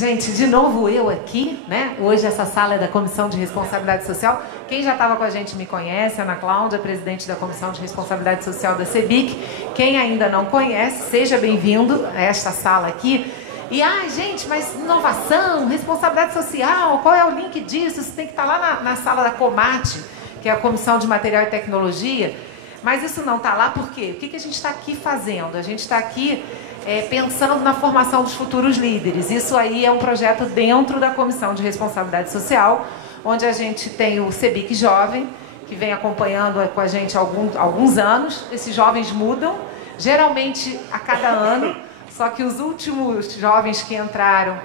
Gente, de novo eu aqui, né? Hoje essa sala é da Comissão de Responsabilidade Social. Quem já estava com a gente me conhece, Ana Cláudia, presidente da Comissão de Responsabilidade Social da CEBIC. Quem ainda não conhece, seja bem-vindo a esta sala aqui. E, gente, mas inovação, responsabilidade social, qual é o link disso? Isso tem que estar lá na sala da Comate, que é a Comissão de Material e Tecnologia. Mas isso não está lá por quê? O que a gente está aqui fazendo? A gente está aqui pensando na formação dos futuros líderes. Isso aí é um projeto dentro da Comissão de Responsabilidade Social, onde a gente tem o CEBIC Jovem, que vem acompanhando com a gente há alguns anos. Esses jovens mudam, geralmente a cada ano, só que os últimos jovens que entraram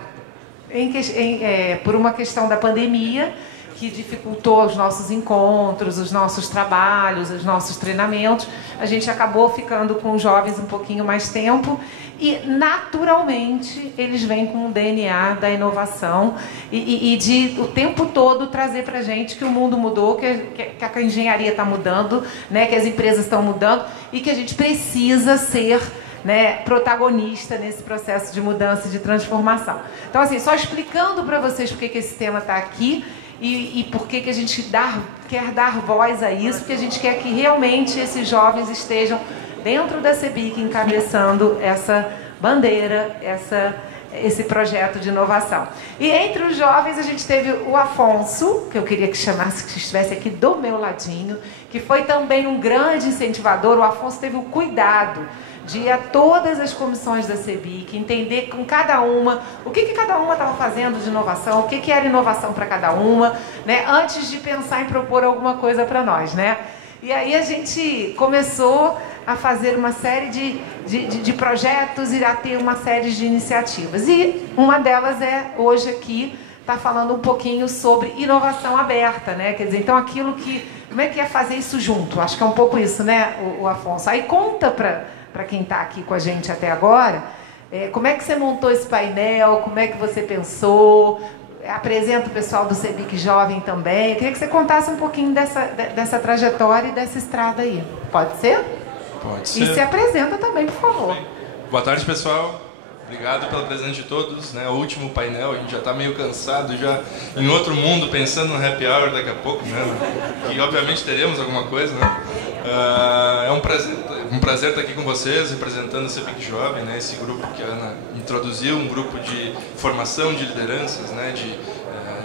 por uma questão da pandemia, que dificultou os nossos encontros, os nossos trabalhos, os nossos treinamentos, a gente acabou ficando com os jovens um pouquinho mais tempo e, naturalmente, eles vêm com o DNA da inovação e de o tempo todo trazer para a gente que o mundo mudou, que a engenharia está mudando, né, que as empresas estão mudando e que a gente precisa ser, né, protagonista nesse processo de mudança e de transformação. Então, assim, só explicando para vocês por que esse tema está aqui, e por que a gente quer dar voz a isso, porque a gente quer que realmente esses jovens estejam dentro da CEBIC encabeçando essa bandeira, esse projeto de inovação. E entre os jovens a gente teve o Afonso, que eu queria que estivesse aqui do meu ladinho, que foi também um grande incentivador. O Afonso teve o cuidado de ir a todas as comissões da CEBIC, entender com cada uma o que cada uma estava fazendo de inovação, o que era inovação para cada uma, né, antes de pensar em propor alguma coisa para nós, né? E aí a gente começou a fazer uma série de projetos e a ter uma série de iniciativas. E uma delas hoje aqui, está falando um pouquinho sobre inovação aberta, né? Quer dizer, então como é que é fazer isso junto? Acho que é um pouco isso, né, o Afonso? Aí conta para quem está aqui com a gente até agora, como é que você montou esse painel, como é que você pensou, apresenta o pessoal do CEBIC Jovem também. Eu queria que você contasse um pouquinho dessa trajetória e dessa estrada aí. Pode ser? Pode ser. E se apresenta também, por favor. Boa tarde, pessoal. Obrigado pela presença de todos, né? O último painel, a gente já está meio cansado, já em outro mundo, pensando no happy hour daqui a pouco, né? E obviamente teremos alguma coisa, né? É um prazer estar aqui com vocês, representando o CEBIC Jovem, né? Esse grupo que a Ana introduziu, um grupo de formação de lideranças, né?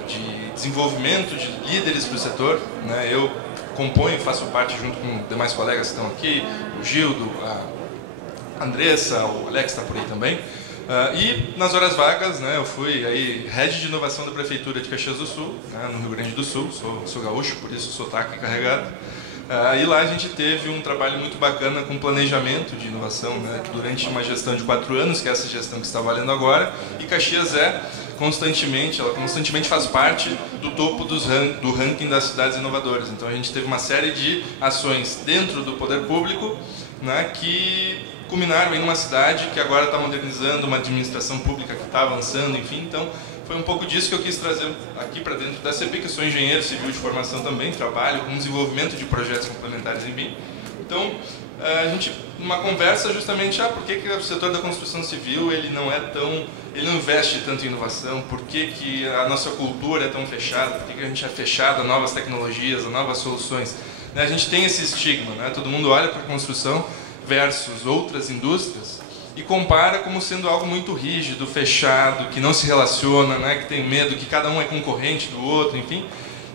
De desenvolvimento de líderes para o setor, né? Eu componho, faço parte junto com demais colegas que estão aqui, o Gildo, a Andressa, o Alex está por aí também. E nas horas vagas, né, eu fui aí head de inovação da Prefeitura de Caxias do Sul, né, no Rio Grande do Sul, sou gaúcho, por isso o sotaque carregado. E lá a gente teve um trabalho muito bacana com planejamento de inovação, né, durante uma gestão de 4 anos, que é essa gestão que está valendo agora, e Caxias ela constantemente faz parte do topo do ranking das cidades inovadoras. Então a gente teve uma série de ações dentro do poder público, né, que culminaram em uma cidade que agora está modernizando, uma administração pública que está avançando, enfim. Então, foi um pouco disso que eu quis trazer aqui para dentro da CEBIC. Eu sou engenheiro civil de formação também, trabalho com desenvolvimento de projetos complementares em BIM. Então, a gente, numa conversa justamente, por que o setor da construção civil ele não investe tanto em inovação, por que a nossa cultura é tão fechada, por que a gente é fechado a novas tecnologias, a novas soluções. A gente tem esse estigma, né? Todo mundo olha para a construção versus outras indústrias e compara como sendo algo muito rígido, fechado, que não se relaciona, né, que tem medo, que cada um é concorrente do outro, enfim.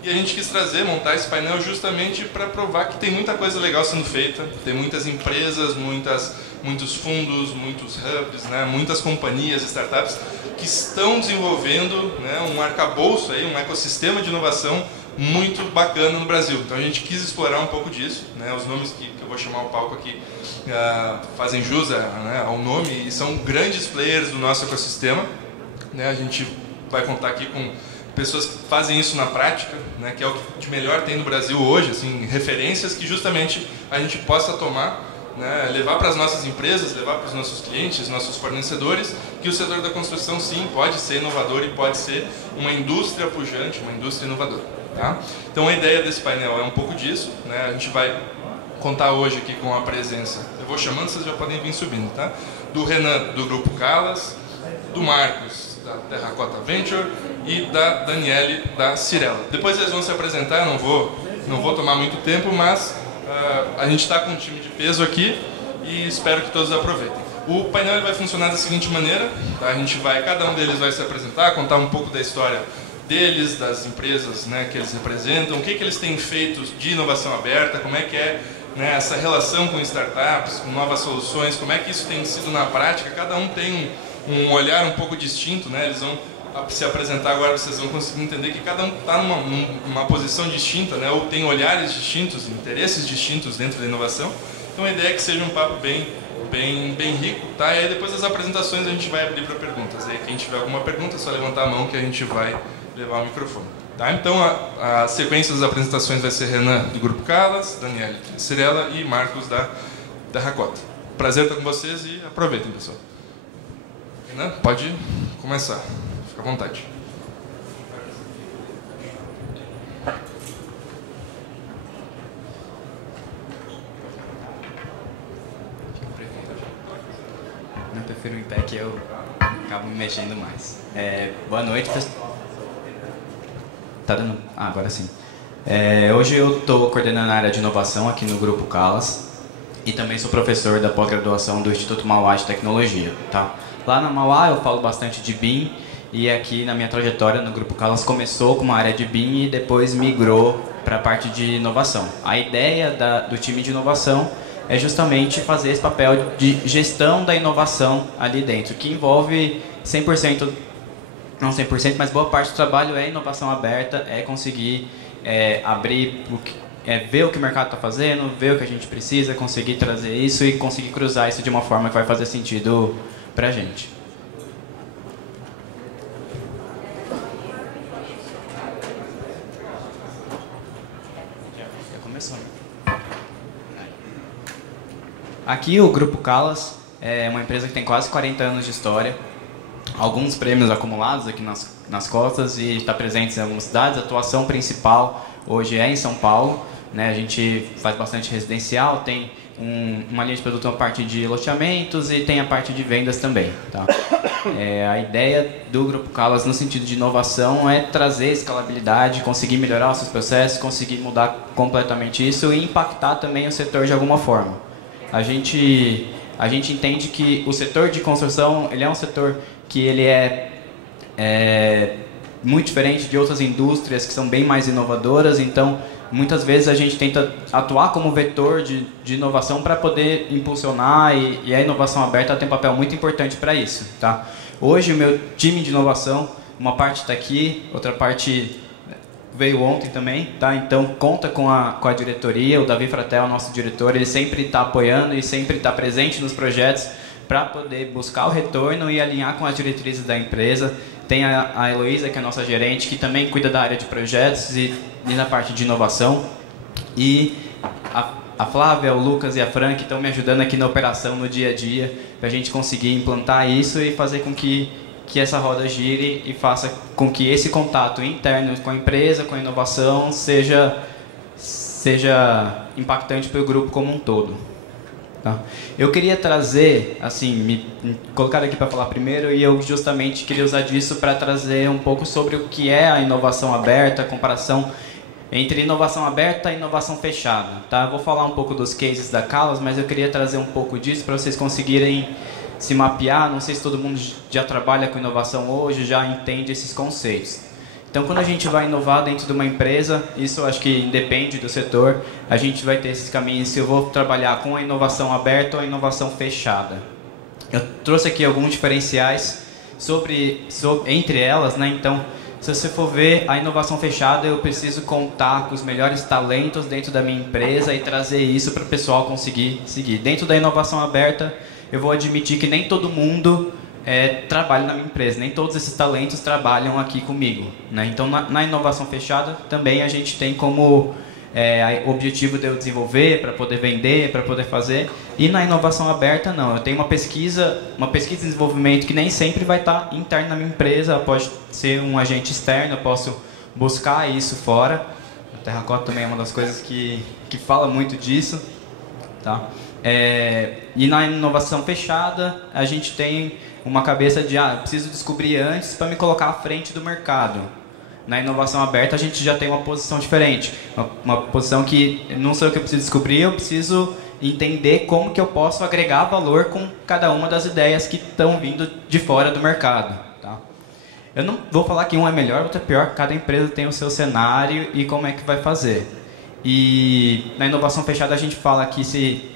E a gente quis montar esse painel justamente para provar que tem muita coisa legal sendo feita, tem muitas empresas, muitos fundos, muitos hubs, né, muitas companhias, startups que estão desenvolvendo, né, um arcabouço, aí, um ecossistema de inovação muito bacana no Brasil. Então a gente quis explorar um pouco disso, né, os nomes que eu vou chamar o palco aqui fazem jus, né, ao nome e são grandes players do nosso ecossistema, né. A gente vai contar aqui com pessoas que fazem isso na prática, né, que é o que de melhor tem no Brasil hoje, assim, referências que justamente a gente possa tomar, né, levar para as nossas empresas, levar para os nossos clientes, nossos fornecedores, que o setor da construção sim pode ser inovador e pode ser uma indústria pujante, uma indústria inovadora. Tá? Então a ideia desse painel é um pouco disso, né? A gente vai contar hoje aqui com a presença, eu vou chamando, vocês já podem vir subindo, tá? Do Renan, do Grupo Calas, do Marcos, da Terracota Venture, e da Daniele, da Cirela. Depois eles vão se apresentar, não vou tomar muito tempo, mas a gente está com um time de peso aqui e espero que todos aproveitem. O painel vai funcionar da seguinte maneira, tá? Cada um deles vai se apresentar, contar um pouco da história deles, das empresas, né, que eles representam, o que eles têm feito de inovação aberta, como é que é, né, essa relação com startups, com novas soluções, como é que isso tem sido na prática. Cada um tem um olhar um pouco distinto, né? Eles vão se apresentar agora, vocês vão conseguir entender que cada um está numa posição distinta, né, ou tem olhares distintos, interesses distintos dentro da inovação. Então a ideia é que seja um papo bem rico, tá? E aí depois das apresentações a gente vai abrir para perguntas. Aí quem tiver alguma pergunta é só levantar a mão que a gente vai levar o microfone. Tá? Então a sequência das apresentações vai ser Renan do Grupo Calas, Daniele Cirela e Marcos da Terracota. Prazer estar com vocês e aproveitem, pessoal. Renan, pode começar. Fica à vontade. Não, prefiro em pé que eu acabo me mexendo mais. Boa noite, pessoal. Tá dando? Ah, agora sim. Hoje eu estou coordenando a área de inovação aqui no Grupo Calas e também sou professor da pós-graduação do Instituto Mauá de Tecnologia. Tá? Lá na Mauá eu falo bastante de BIM e aqui na minha trajetória no Grupo Calas começou com uma área de BIM e depois migrou para a parte de inovação. A ideia do time de inovação é justamente fazer esse papel de gestão da inovação ali dentro, que envolve 100%, não 100%, mas boa parte do trabalho é inovação aberta, é conseguir abrir, ver o que o mercado está fazendo, ver o que a gente precisa, conseguir trazer isso e conseguir cruzar isso de uma forma que vai fazer sentido para a gente. Já começou, né? Aqui o Grupo Calas é uma empresa que tem quase 40 anos de história, alguns prêmios acumulados aqui nas costas e está presente em algumas cidades. A atuação principal hoje é em São Paulo, né? A gente faz bastante residencial, tem uma linha de produto na parte de loteamentos e tem a parte de vendas também. Tá? A ideia do Grupo Calas no sentido de inovação é trazer escalabilidade, conseguir melhorar os seus processos, conseguir mudar completamente isso e impactar também o setor de alguma forma. A gente entende que o setor de construção ele é um setor que ele é muito diferente de outras indústrias que são bem mais inovadoras, então muitas vezes a gente tenta atuar como vetor de inovação para poder impulsionar e a inovação aberta tem um papel muito importante para isso. Tá? Hoje o meu time de inovação, uma parte está aqui, outra parte veio ontem também, tá? Então conta com a diretoria, o Davi Fratel, nosso diretor, ele sempre está apoiando e sempre está presente nos projetos para poder buscar o retorno e alinhar com as diretrizes da empresa. Tem a Heloísa, que é a nossa gerente, que também cuida da área de projetos e na parte de inovação. E a Flávia, o Lucas e a Fran, que estão me ajudando aqui na operação, no dia a dia, para a gente conseguir implantar isso e fazer com que essa roda gire e faça com que esse contato interno com a empresa, com a inovação, seja impactante para o grupo como um todo. Tá? Eu queria trazer, assim, me colocar aqui para falar primeiro e eu justamente queria usar disso para trazer um pouco sobre o que é a inovação aberta, a comparação entre inovação aberta e inovação fechada. Tá? Eu vou falar um pouco dos cases da Calas, mas eu queria trazer um pouco disso para vocês conseguirem se mapear. Não sei se todo mundo já trabalha com inovação hoje, já entende esses conceitos. Então, quando a gente vai inovar dentro de uma empresa, isso eu acho que independe do setor, a gente vai ter esses caminhos se eu vou trabalhar com a inovação aberta ou a inovação fechada. Eu trouxe aqui alguns diferenciais entre elas, né? Então, se você for ver a inovação fechada, eu preciso contar com os melhores talentos dentro da minha empresa e trazer isso para o pessoal conseguir seguir. Dentro da inovação aberta, eu vou admitir que nem todo mundo trabalha na minha empresa, nem todos esses talentos trabalham aqui comigo, né? Então, na inovação fechada, também a gente tem como o objetivo de eu desenvolver, para poder vender, para poder fazer. E na inovação aberta, não. Eu tenho uma pesquisa de desenvolvimento que nem sempre vai estar interna na minha empresa, pode ser um agente externo, eu posso buscar isso fora. A Terracota também é uma das coisas que fala muito disso. Tá? E na inovação fechada, a gente tem uma cabeça de, eu preciso descobrir antes para me colocar à frente do mercado. Na inovação aberta, a gente já tem uma posição diferente. Uma posição que não sei o que eu preciso descobrir, eu preciso entender como que eu posso agregar valor com cada uma das ideias que estão vindo de fora do mercado. Tá? Eu não vou falar que um é melhor, outro é pior. Cada empresa tem o seu cenário e como é que vai fazer. E na inovação fechada, a gente fala que se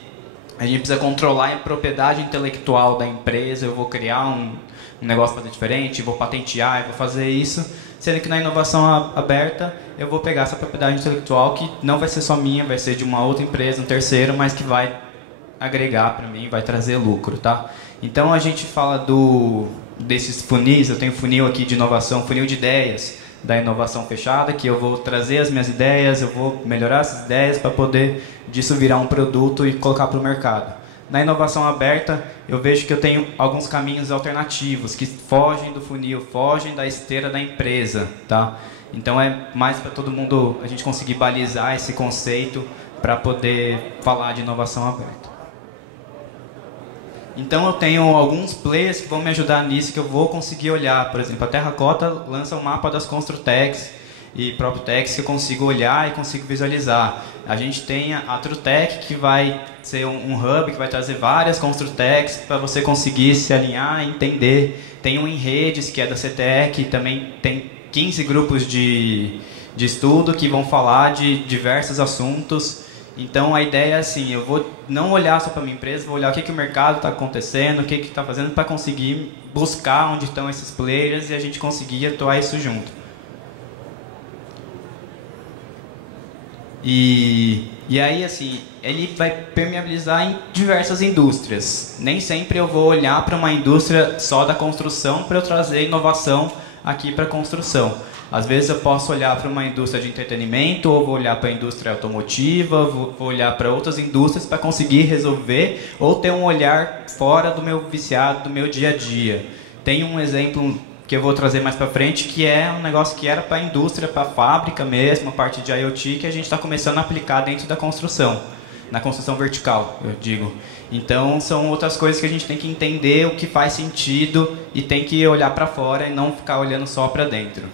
a gente precisa controlar a propriedade intelectual da empresa, eu vou criar um negócio para fazer diferente, vou patentear, eu vou fazer isso. Sendo que na inovação aberta, eu vou pegar essa propriedade intelectual que não vai ser só minha, vai ser de uma outra empresa, um terceiro, mas que vai agregar para mim, vai trazer lucro, tá? Então a gente fala desses funis, eu tenho funil aqui de inovação, funil de ideias da inovação fechada, que eu vou trazer as minhas ideias, eu vou melhorar essas ideias para poder disso virar um produto e colocar para o mercado. Na inovação aberta, eu vejo que eu tenho alguns caminhos alternativos que fogem do funil, fogem da esteira da empresa, tá? Então é mais para todo mundo a gente conseguir balizar esse conceito para poder falar de inovação aberta. Então eu tenho alguns players que vão me ajudar nisso, que eu vou conseguir olhar. Por exemplo, a Terracota lança um mapa das Construtecs e PropTechs que eu consigo olhar e consigo visualizar. A gente tem a Trutech, que vai ser um hub que vai trazer várias Construtecs para você conseguir se alinhar e entender. Tem o Enredes, que é da CTE, que também tem 15 grupos de estudo que vão falar de diversos assuntos. Então a ideia é assim, eu vou não olhar só para a minha empresa, vou olhar o que o mercado está acontecendo, o que está fazendo para conseguir buscar onde estão esses players e a gente conseguir atuar isso junto. E aí, assim, ele vai permeabilizar em diversas indústrias. Nem sempre eu vou olhar para uma indústria só da construção para eu trazer inovação aqui para a construção. Às vezes eu posso olhar para uma indústria de entretenimento, ou vou olhar para a indústria automotiva, vou olhar para outras indústrias para conseguir resolver, ou ter um olhar fora do meu viciado, do meu dia a dia. Tem um exemplo que eu vou trazer mais para frente, que é um negócio que era para a indústria, para a fábrica mesmo, a parte de IoT, que a gente está começando a aplicar dentro da construção, na construção vertical, eu digo. Então, são outras coisas que a gente tem que entender o que faz sentido e tem que olhar para fora e não ficar olhando só para dentro.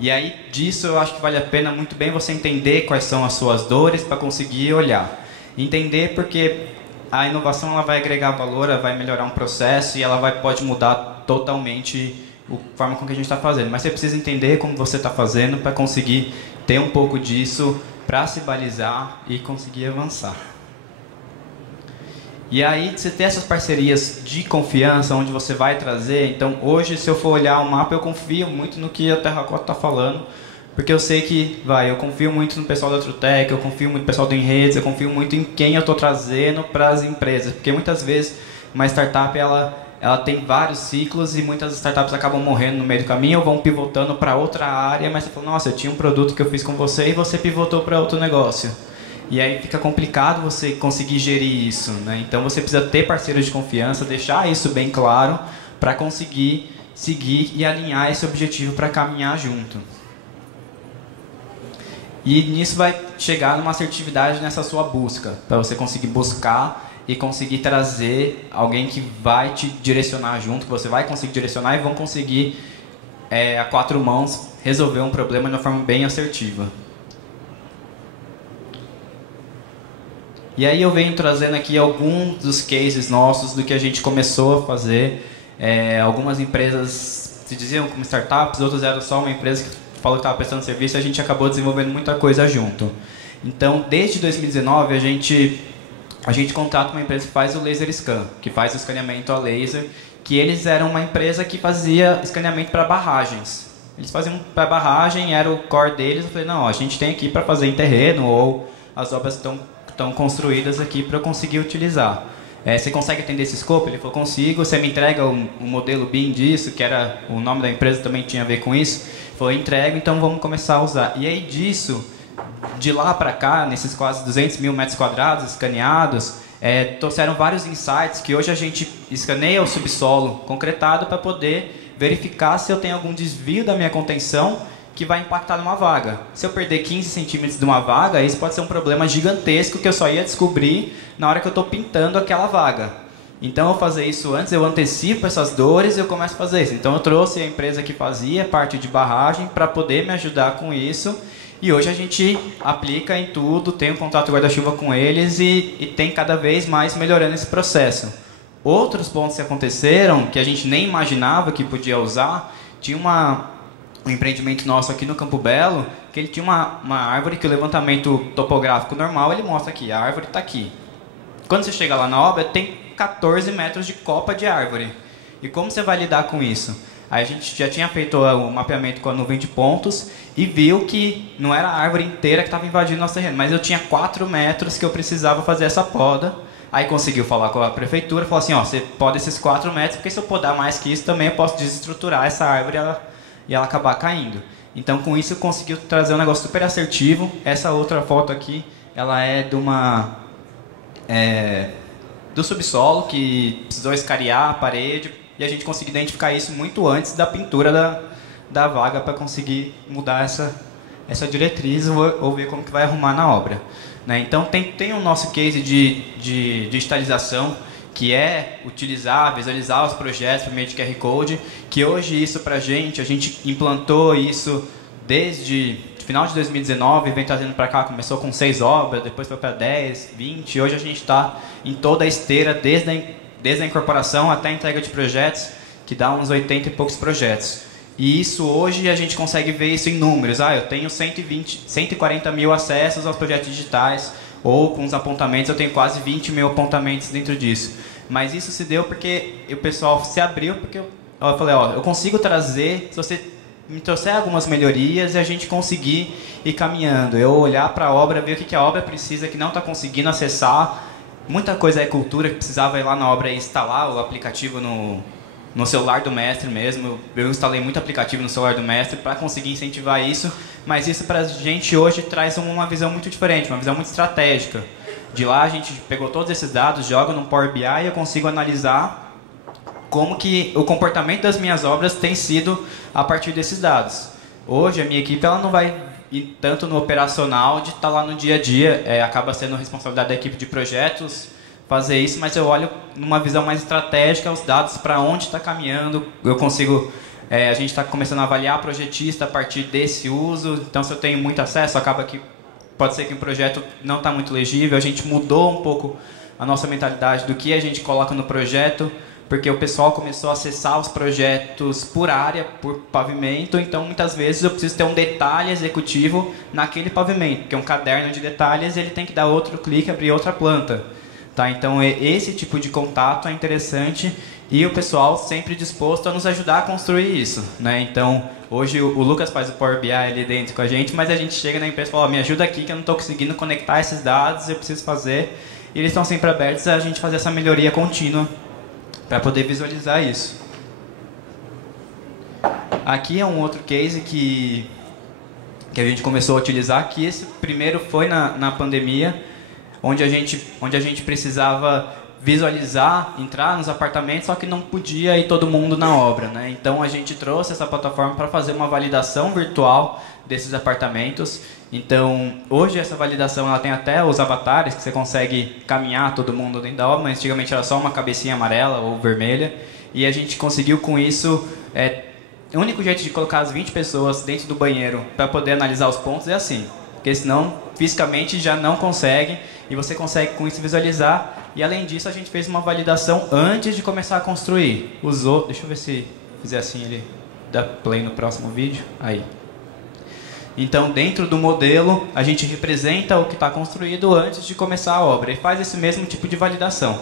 E aí, disso, eu acho que vale a pena muito bem você entender quais são as suas dores para conseguir olhar. Entender porque a inovação ela vai agregar valor, ela vai melhorar um processo e ela pode mudar totalmente a forma com que a gente está fazendo. Mas você precisa entender como você está fazendo para conseguir ter um pouco disso para se balizar e conseguir avançar. E aí você tem essas parcerias de confiança onde você vai trazer. Então hoje, se eu for olhar o mapa, eu confio muito no que a Terracota está falando, porque eu sei que eu confio muito no pessoal da Trutech, eu confio muito no pessoal do Enredes, eu confio muito em quem eu estou trazendo para as empresas, porque muitas vezes uma startup ela tem vários ciclos e muitas startups acabam morrendo no meio do caminho ou vão pivotando para outra área, mas você fala, nossa, eu tinha um produto que eu fiz com você e você pivotou para outro negócio. E aí fica complicado você conseguir gerir isso, né? Então você precisa ter parceiros de confiança, deixar isso bem claro para conseguir seguir e alinhar esse objetivo para caminhar junto. E nisso vai chegar numa assertividade nessa sua busca, para você conseguir buscar e conseguir trazer alguém que vai te direcionar junto, que você vai conseguir direcionar e vão conseguir, a quatro mãos, resolver um problema de uma forma bem assertiva. E aí eu venho trazendo aqui alguns dos cases nossos do que a gente começou a fazer. Algumas empresas se diziam como startups, outras eram só uma empresa que falou que estava prestando serviço e a gente acabou desenvolvendo muita coisa junto. Então, desde 2019, a gente contrata uma empresa que faz o laser scan, que faz o escaneamento a laser, que eles eram uma empresa que fazia escaneamento para barragens. Eles faziam para barragem, era o core deles. Eu falei, não, a gente tem aqui para fazer em terreno ou as obras estão construídas aqui para eu conseguir utilizar. Você consegue atender esse escopo? Ele falou, consigo. Você me entrega um modelo BIM disso, que era o nome da empresa, também tinha a ver com isso. Ele falou, entrego, então vamos começar a usar. E aí disso, de lá para cá, nesses quase 200 mil metros quadrados escaneados, trouxeram vários insights que hoje a gente escaneia o subsolo concretado para poder verificar se eu tenho algum desvio da minha contenção que vai impactar numa vaga. Se eu perder 15 centímetros de uma vaga, isso pode ser um problema gigantesco que eu só ia descobrir na hora que eu estou pintando aquela vaga. Então, eu fazer isso antes, eu antecipo essas dores e eu começo a fazer isso. Então, eu trouxe a empresa que fazia parte de barragem para poder me ajudar com isso. E hoje a gente aplica em tudo, tem um contrato guarda-chuva com eles e tem cada vez mais melhorando esse processo. Outros pontos que aconteceram, que a gente nem imaginava que podia usar, tinha um empreendimento nosso aqui no Campo Belo, que ele tinha uma árvore que o levantamento topográfico normal, ele mostra aqui, a árvore está aqui. Quando você chega lá na obra, tem 14 metros de copa de árvore. E como você vai lidar com isso? Aí a gente já tinha feito o mapeamento com a nuvem de pontos e viu que não era a árvore inteira que estava invadindo nosso terreno, mas eu tinha 4 metros que eu precisava fazer essa poda. Aí conseguiu falar com a prefeitura, falou assim, ó, você poda esses 4 metros, porque se eu podar mais que isso também eu posso desestruturar essa árvore e ela acabar caindo. Então com isso eu consegui trazer um negócio super assertivo. Essa outra foto aqui, ela é de do subsolo, que precisou escariar a parede, e a gente conseguiu identificar isso muito antes da pintura da vaga para conseguir mudar essa diretriz ou ver como que vai arrumar na obra. Né? Então tem o nosso case de digitalização, que é visualizar os projetos por meio de QR Code, que hoje isso para a gente implantou isso desde final de 2019, vem trazendo para cá, começou com 6 obras, depois foi para 10, 20, hoje a gente está em toda a esteira, desde a incorporação até a entrega de projetos, que dá uns 80 e poucos projetos. E isso hoje a gente consegue ver isso em números. Eu tenho 140 mil acessos aos projetos digitais, ou com os apontamentos eu tenho quase 20 mil apontamentos dentro disso. Mas isso se deu porque o pessoal se abriu, porque eu falei, eu consigo trazer, se você me trouxer algumas melhorias e a gente conseguir ir caminhando. Eu olhar para a obra, ver o que a obra precisa, que não está conseguindo acessar. Muita coisa é cultura, que precisava ir lá na obra e instalar o aplicativo no celular do mestre mesmo. Eu instalei muito aplicativo no celular do mestre para conseguir incentivar isso, mas isso para a gente hoje traz uma visão muito diferente, uma visão muito estratégica. De lá a gente pegou todos esses dados, joga no Power BI e eu consigo analisar como que o comportamento das minhas obras tem sido a partir desses dados. Hoje a minha equipe ela não vai ir tanto no operacional de estar lá no dia a dia, acaba sendo responsabilidade da equipe de projetos fazer isso, mas eu olho numa visão mais estratégica os dados para onde está caminhando. Eu consigo, a gente está começando a avaliar projetista a partir desse uso, então se eu tenho muito acesso, acaba que pode ser que um projeto não está muito legível. A gente mudou um pouco a nossa mentalidade do que a gente coloca no projeto, porque o pessoal começou a acessar os projetos por área, por pavimento, então muitas vezes eu preciso ter um detalhe executivo naquele pavimento, porque um caderno de detalhes ele tem que dar outro clique, abrir outra planta. Tá? Então esse tipo de contato é interessante e o pessoal sempre disposto a nos ajudar a construir isso. Né? Então hoje o Lucas faz o Power BI ali dentro com a gente, mas a gente chega na empresa e fala, me ajuda aqui que eu não estou conseguindo conectar esses dados, eu preciso fazer. E eles estão sempre abertos a gente fazer essa melhoria contínua para poder visualizar isso. Aqui é um outro case que a gente começou a utilizar, que esse primeiro foi na pandemia, onde a gente precisava visualizar, entrar nos apartamentos, só que não podia ir todo mundo na obra. Né? Então a gente trouxe essa plataforma para fazer uma validação virtual desses apartamentos. Então hoje essa validação ela tem até os avatares, que você consegue caminhar todo mundo dentro da obra, mas antigamente era só uma cabecinha amarela ou vermelha. E a gente conseguiu com isso, o único jeito de colocar as 20 pessoas dentro do banheiro para poder analisar os pontos é assim, porque senão fisicamente já não consegue. E você consegue com isso visualizar. E além disso a gente fez uma validação antes de começar a construir. Usou, deixa eu ver se fizer assim ele dá play no próximo vídeo. Aí. Então dentro do modelo a gente representa o que está construído antes de começar a obra e faz esse mesmo tipo de validação.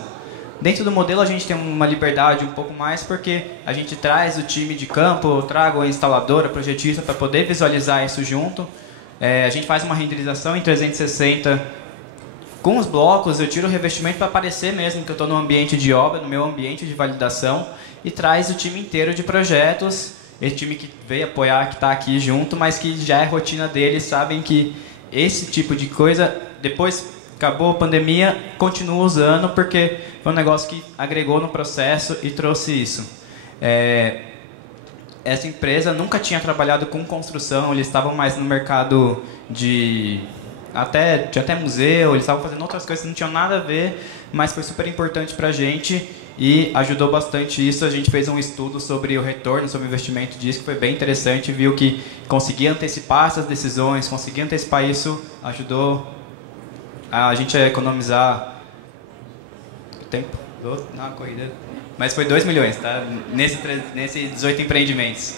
Dentro do modelo a gente tem uma liberdade um pouco mais porque a gente traz o time de campo, eu trago a instaladora, projetista para poder visualizar isso junto. A gente faz uma renderização em 360 com os blocos, eu tiro o revestimento para parecer mesmo que eu estou no ambiente de obra, no meu ambiente de validação, e traz o time inteiro de projetos, esse time que veio apoiar, que está aqui junto, mas que já é rotina deles, sabem que esse tipo de coisa, depois acabou a pandemia, continua usando, porque foi um negócio que agregou no processo e trouxe isso. Essa empresa nunca tinha trabalhado com construção, eles estavam mais no mercado de tinha até museu, eles estavam fazendo outras coisas que não tinham nada a ver, mas foi super importante para a gente e ajudou bastante isso. A gente fez um estudo sobre o retorno, sobre o investimento disso, que foi bem interessante, viu que conseguir antecipar essas decisões, conseguir antecipar isso, ajudou a gente a economizar tempo na corrida. Mas foi 2 milhões, tá? Nesses 18 empreendimentos.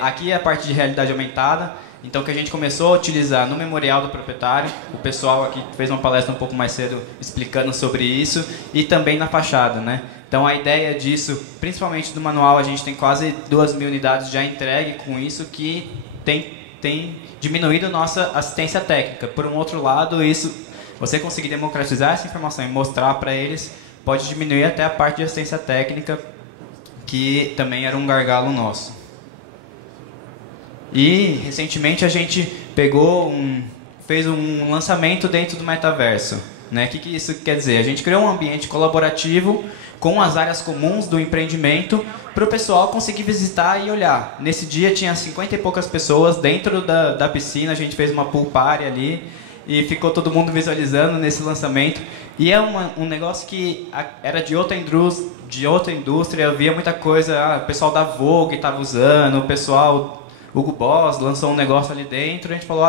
Aqui é a parte de realidade aumentada. Então, o que a gente começou a utilizar no memorial do proprietário, o pessoal aqui fez uma palestra um pouco mais cedo explicando sobre isso, e também na fachada, né? Então, a ideia disso, principalmente do manual, a gente tem quase 2.000 unidades já entregue com isso, que tem diminuído a nossa assistência técnica. Por um outro lado, isso, você conseguir democratizar essa informação e mostrar para eles, pode diminuir até a parte de assistência técnica, que também era um gargalo nosso. E, recentemente, a gente fez um lançamento dentro do metaverso. Né? O que isso quer dizer? A gente criou um ambiente colaborativo com as áreas comuns do empreendimento para o pessoal conseguir visitar e olhar. Nesse dia tinha 50 e poucas pessoas dentro da piscina, a gente fez uma pool party ali e ficou todo mundo visualizando nesse lançamento. E é um negócio que era de outra indústria, havia muita coisa, o pessoal da Vogue estava usando, o pessoal... Hugo Boss lançou um negócio ali dentro, a gente falou,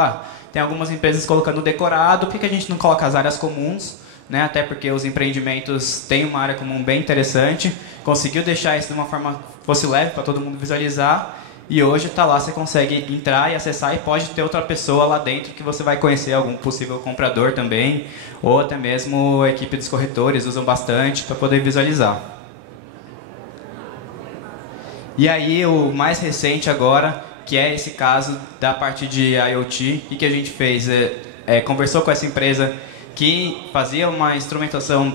tem algumas empresas colocando decorado, por que a gente não coloca as áreas comuns? Né? Até porque os empreendimentos têm uma área comum bem interessante, conseguiu deixar isso de uma forma que fosse leve para todo mundo visualizar, e hoje está lá, você consegue entrar e acessar, e pode ter outra pessoa lá dentro que você vai conhecer, algum possível comprador também, ou até mesmo a equipe dos corretores usam bastante para poder visualizar. E aí, o mais recente agora, que é esse caso da parte de IoT, e que a gente fez, conversou com essa empresa que fazia uma instrumentação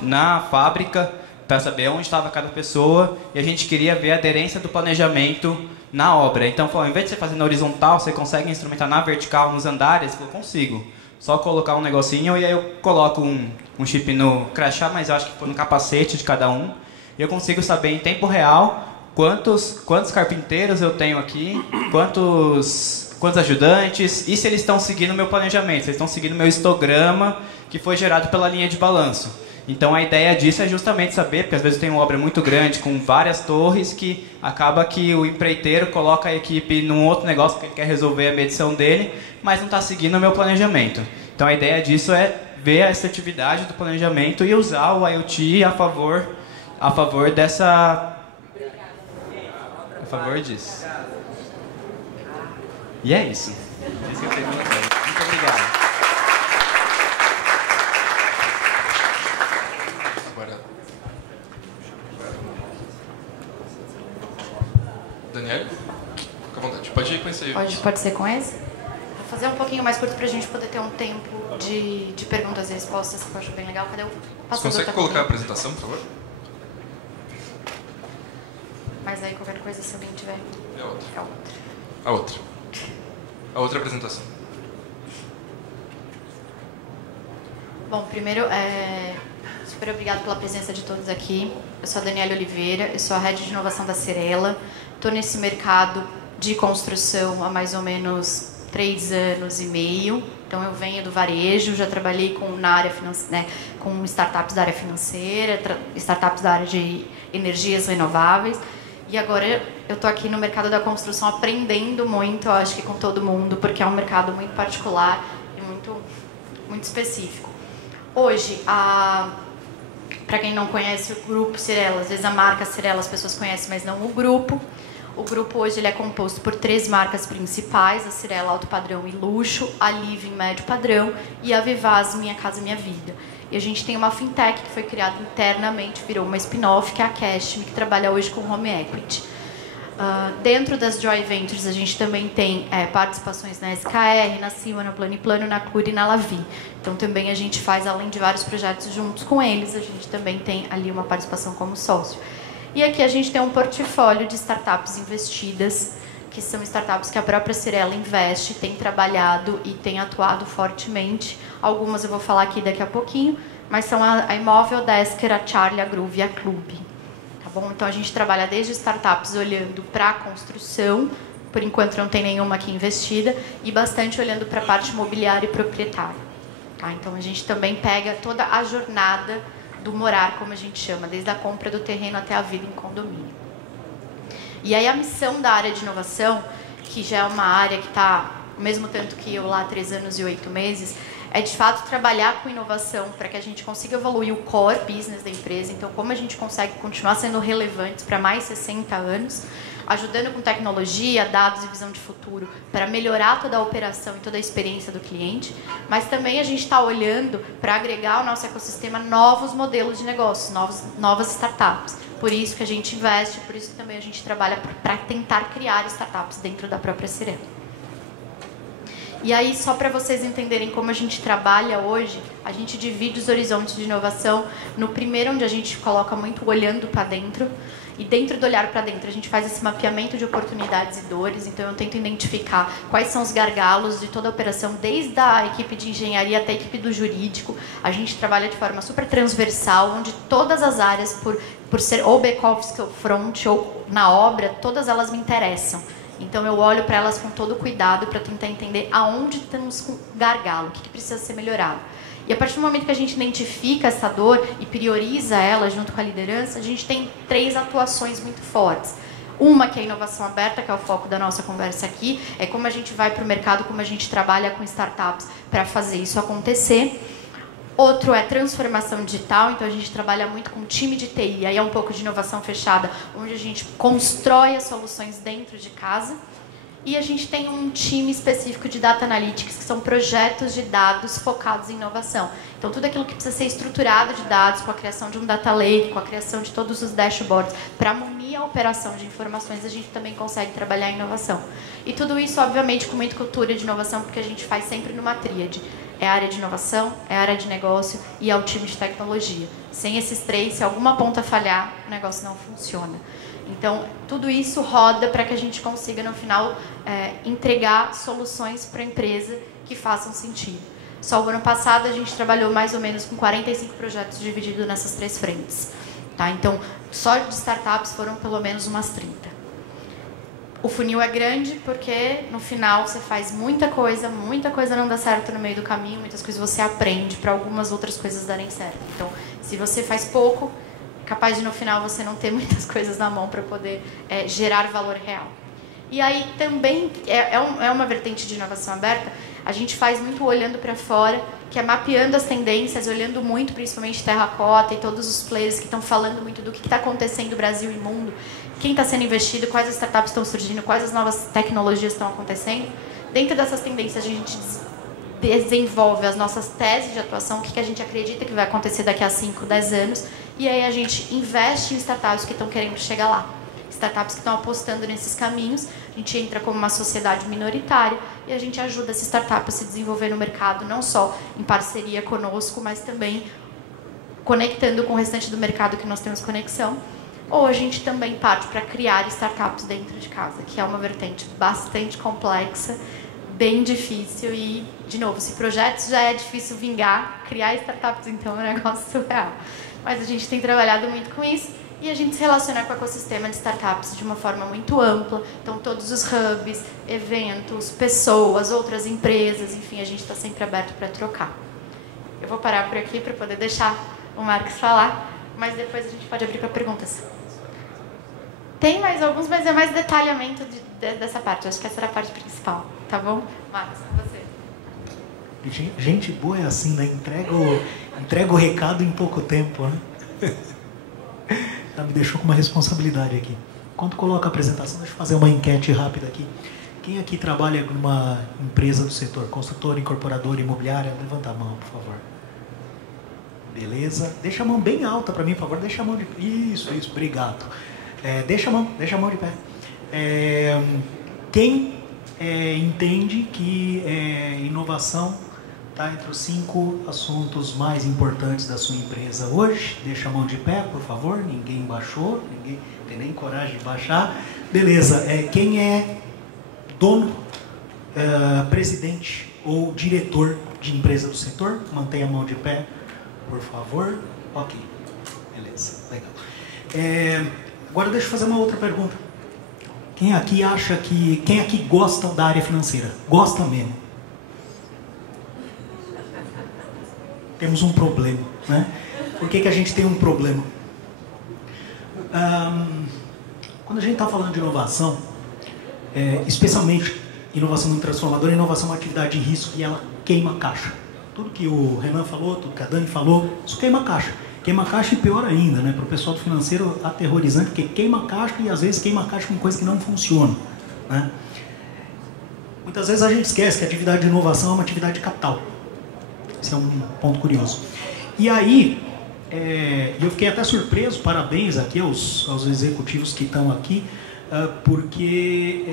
na fábrica para saber onde estava cada pessoa, e a gente queria ver a aderência do planejamento na obra. Então, ao invés de você fazer na horizontal, você consegue instrumentar na vertical, nos andares? Eu consigo. Só colocar um negocinho, e aí eu coloco um chip no crachá, mas eu acho que no capacete de cada um, e eu consigo saber em tempo real quantos carpinteiros eu tenho aqui, quantos ajudantes, e se eles estão seguindo o meu planejamento, se eles estão seguindo o meu histograma que foi gerado pela linha de balanço. Então a ideia disso é justamente saber, porque às vezes tem uma obra muito grande com várias torres que acaba que o empreiteiro coloca a equipe num outro negócio porque ele quer resolver a medição dele, mas não está seguindo o meu planejamento. Então a ideia disso é ver a assertividade do planejamento e usar o IoT a favor dessa... A favor disso. E é isso. Esse é o segundo coisa. Muito obrigado. Agora. Daniel? Fica à vontade. Pode ir com esse aí. Pode ser com esse? Vou fazer um pouquinho mais curto para a gente poder ter um tempo de perguntas e respostas, que eu acho bem legal. Cadê o passador? Você consegue colocar a apresentação, por favor? Mas aí qualquer coisa, se alguém tiver... É a outra. É a outra. A outra. A outra apresentação. Bom, primeiro, super obrigado pela presença de todos aqui. Eu sou a Daniela Oliveira, eu sou a Head de Inovação da Cirela. Estou nesse mercado de construção há mais ou menos 3 anos e meio. Então, eu venho do varejo, já trabalhei na área financeira, com startups da área financeira, startups da área de energias renováveis. E agora eu estou aqui no mercado da construção aprendendo muito, eu acho que com todo mundo, porque é um mercado muito particular e muito específico. Hoje, para quem não conhece o grupo Cirela, às vezes a marca Cirela as pessoas conhecem, mas não o grupo. O grupo hoje ele é composto por 3 marcas principais, a Cirela Alto Padrão e Luxo, a Living Médio Padrão e a Vivaz Minha Casa Minha Vida. E a gente tem uma fintech que foi criada internamente, virou uma spin-off, que é a Cashme, que trabalha hoje com home equity. Dentro das Joy Ventures, a gente também tem participações na SKR, na Cima, na Plano e Plano, na Cure e na Lavi. Então, também a gente faz, além de vários projetos juntos com eles, a gente também tem ali uma participação como sócio. E aqui a gente tem um portfólio de startups investidas, que são startups que a própria Cirela investe, tem trabalhado e tem atuado fortemente. Algumas eu vou falar aqui daqui a pouquinho, mas são a Imóvel, Desker, a Charlie, a Groove e a Clube. Tá bom? Então a gente trabalha desde startups olhando para a construção, por enquanto não tem nenhuma aqui investida, e bastante olhando para a parte imobiliária e proprietária. Tá? Então a gente também pega toda a jornada do morar, como a gente chama, desde a compra do terreno até a vida em condomínio. E aí a missão da área de inovação, que já é uma área que está, ao mesmo tanto que eu lá, 3 anos e 8 meses, é de fato trabalhar com inovação para que a gente consiga evoluir o core business da empresa. Então, como a gente consegue continuar sendo relevantes para mais 60 anos, ajudando com tecnologia, dados e visão de futuro para melhorar toda a operação e toda a experiência do cliente, mas também a gente está olhando para agregar ao nosso ecossistema novos modelos de negócios, novas startups. Por isso que a gente investe, por isso que também a gente trabalha para tentar criar startups dentro da própria Cyrela. E aí, só para vocês entenderem como a gente trabalha hoje, a gente divide os horizontes de inovação no primeiro, onde a gente coloca muito olhando para dentro, e dentro do olhar para dentro a gente faz esse mapeamento de oportunidades e dores. Então eu tento identificar quais são os gargalos de toda a operação, desde a equipe de engenharia até a equipe do jurídico. A gente trabalha de forma super transversal, onde todas as áreas, por ser ou back-office ou front ou na obra, todas elas me interessam. Então eu olho para elas com todo cuidado para tentar entender aonde estamos com gargalo, o que precisa ser melhorado. E a partir do momento que a gente identifica essa dor e prioriza ela junto com a liderança, a gente tem 3 atuações muito fortes. Uma que é a inovação aberta, que é o foco da nossa conversa aqui, é como a gente vai para o mercado, como a gente trabalha com startups para fazer isso acontecer. Outro é transformação digital, então a gente trabalha muito com time de TI, aí é um pouco de inovação fechada, onde a gente constrói as soluções dentro de casa. E a gente tem um time específico de Data Analytics, que são projetos de dados focados em inovação. Então, tudo aquilo que precisa ser estruturado de dados, com a criação de um data lake, com a criação de todos os dashboards, para munir a operação de informações, a gente também consegue trabalhar em inovação. E tudo isso, obviamente, com muita cultura de inovação, porque a gente faz sempre numa tríade. É a área de inovação, é a área de negócio e é o time de tecnologia. Sem esses 3, se alguma ponta falhar, o negócio não funciona. Então, tudo isso roda para que a gente consiga, no final, entregar soluções para a empresa que façam sentido. Só o ano passado, a gente trabalhou mais ou menos com 45 projetos divididos nessas 3 frentes. Tá? Então, só de startups foram pelo menos umas 30. O funil é grande porque, no final, você faz muita coisa não dá certo no meio do caminho, muitas coisas você aprende para algumas outras coisas darem certo. Então, se você faz pouco, capaz de no final você não ter muitas coisas na mão para poder gerar valor real. E aí também é uma vertente de inovação aberta, a gente faz muito olhando para fora, que é mapeando as tendências, olhando muito principalmente Terracota e todos os players que estão falando muito do que está acontecendo no Brasil e mundo, quem está sendo investido, quais startups estão surgindo, quais as novas tecnologias estão acontecendo. Dentro dessas tendências a gente desenvolve as nossas teses de atuação, o que a gente acredita que vai acontecer daqui a 5, 10 anos, e aí a gente investe em startups que estão querendo chegar lá. Startups que estão apostando nesses caminhos, a gente entra como uma sociedade minoritária e a gente ajuda essa startup a se desenvolver no mercado, não só em parceria conosco, mas também conectando com o restante do mercado que nós temos conexão. Ou a gente também parte para criar startups dentro de casa, que é uma vertente bastante complexa, bem difícil e, de novo, se projetos já é difícil vingar, criar startups então é um negócio surreal. Mas a gente tem trabalhado muito com isso e a gente se relaciona com o ecossistema de startups de uma forma muito ampla. Então, todos os hubs, eventos, pessoas, outras empresas, enfim, a gente está sempre aberto para trocar. Eu vou parar por aqui para poder deixar o Marcos falar, mas depois a gente pode abrir para perguntas. Tem mais alguns, mas é mais detalhamento dessa parte. Eu acho que essa era a parte principal, tá bom? Marcos, com você. Gente boa é assim, né? Entrega o recado em pouco tempo, né? Ela me deixou com uma responsabilidade aqui. Enquanto coloca a apresentação, deixa eu fazer uma enquete rápida aqui. Quem aqui trabalha numa empresa do setor, construtora, incorporadora, imobiliária? Levanta a mão, por favor. Beleza. Deixa a mão bem alta para mim, por favor. Deixa a mão de... Isso, obrigado. Deixa a mão de pé. Quem entende que inovação está entre os 5 assuntos mais importantes da sua empresa hoje? Deixa a mão de pé, por favor. Ninguém baixou, ninguém tem nem coragem de baixar. Beleza. Quem é dono, presidente ou diretor de empresa do setor? Mantenha a mão de pé, por favor. Ok. Beleza. Legal. Agora deixa eu fazer uma outra pergunta. Quem aqui acha que... Quem aqui gosta da área financeira? Gosta mesmo? Temos um problema, né? Por que a gente tem um problema? Quando a gente está falando de inovação, especialmente inovação muito transformadora, inovação é uma atividade de risco e ela queima a caixa. Tudo que o Renan falou, tudo que a Dani falou, isso queima a caixa. Queima a caixa e pior ainda, né? Para o pessoal do financeiro, aterrorizante, porque queima a caixa e às vezes queima a caixa com coisa que não funciona, né? Muitas vezes a gente esquece que a atividade de inovação é uma atividade de capital. Esse é um ponto curioso. E aí, eu fiquei até surpreso, parabéns aqui aos executivos que estão aqui, porque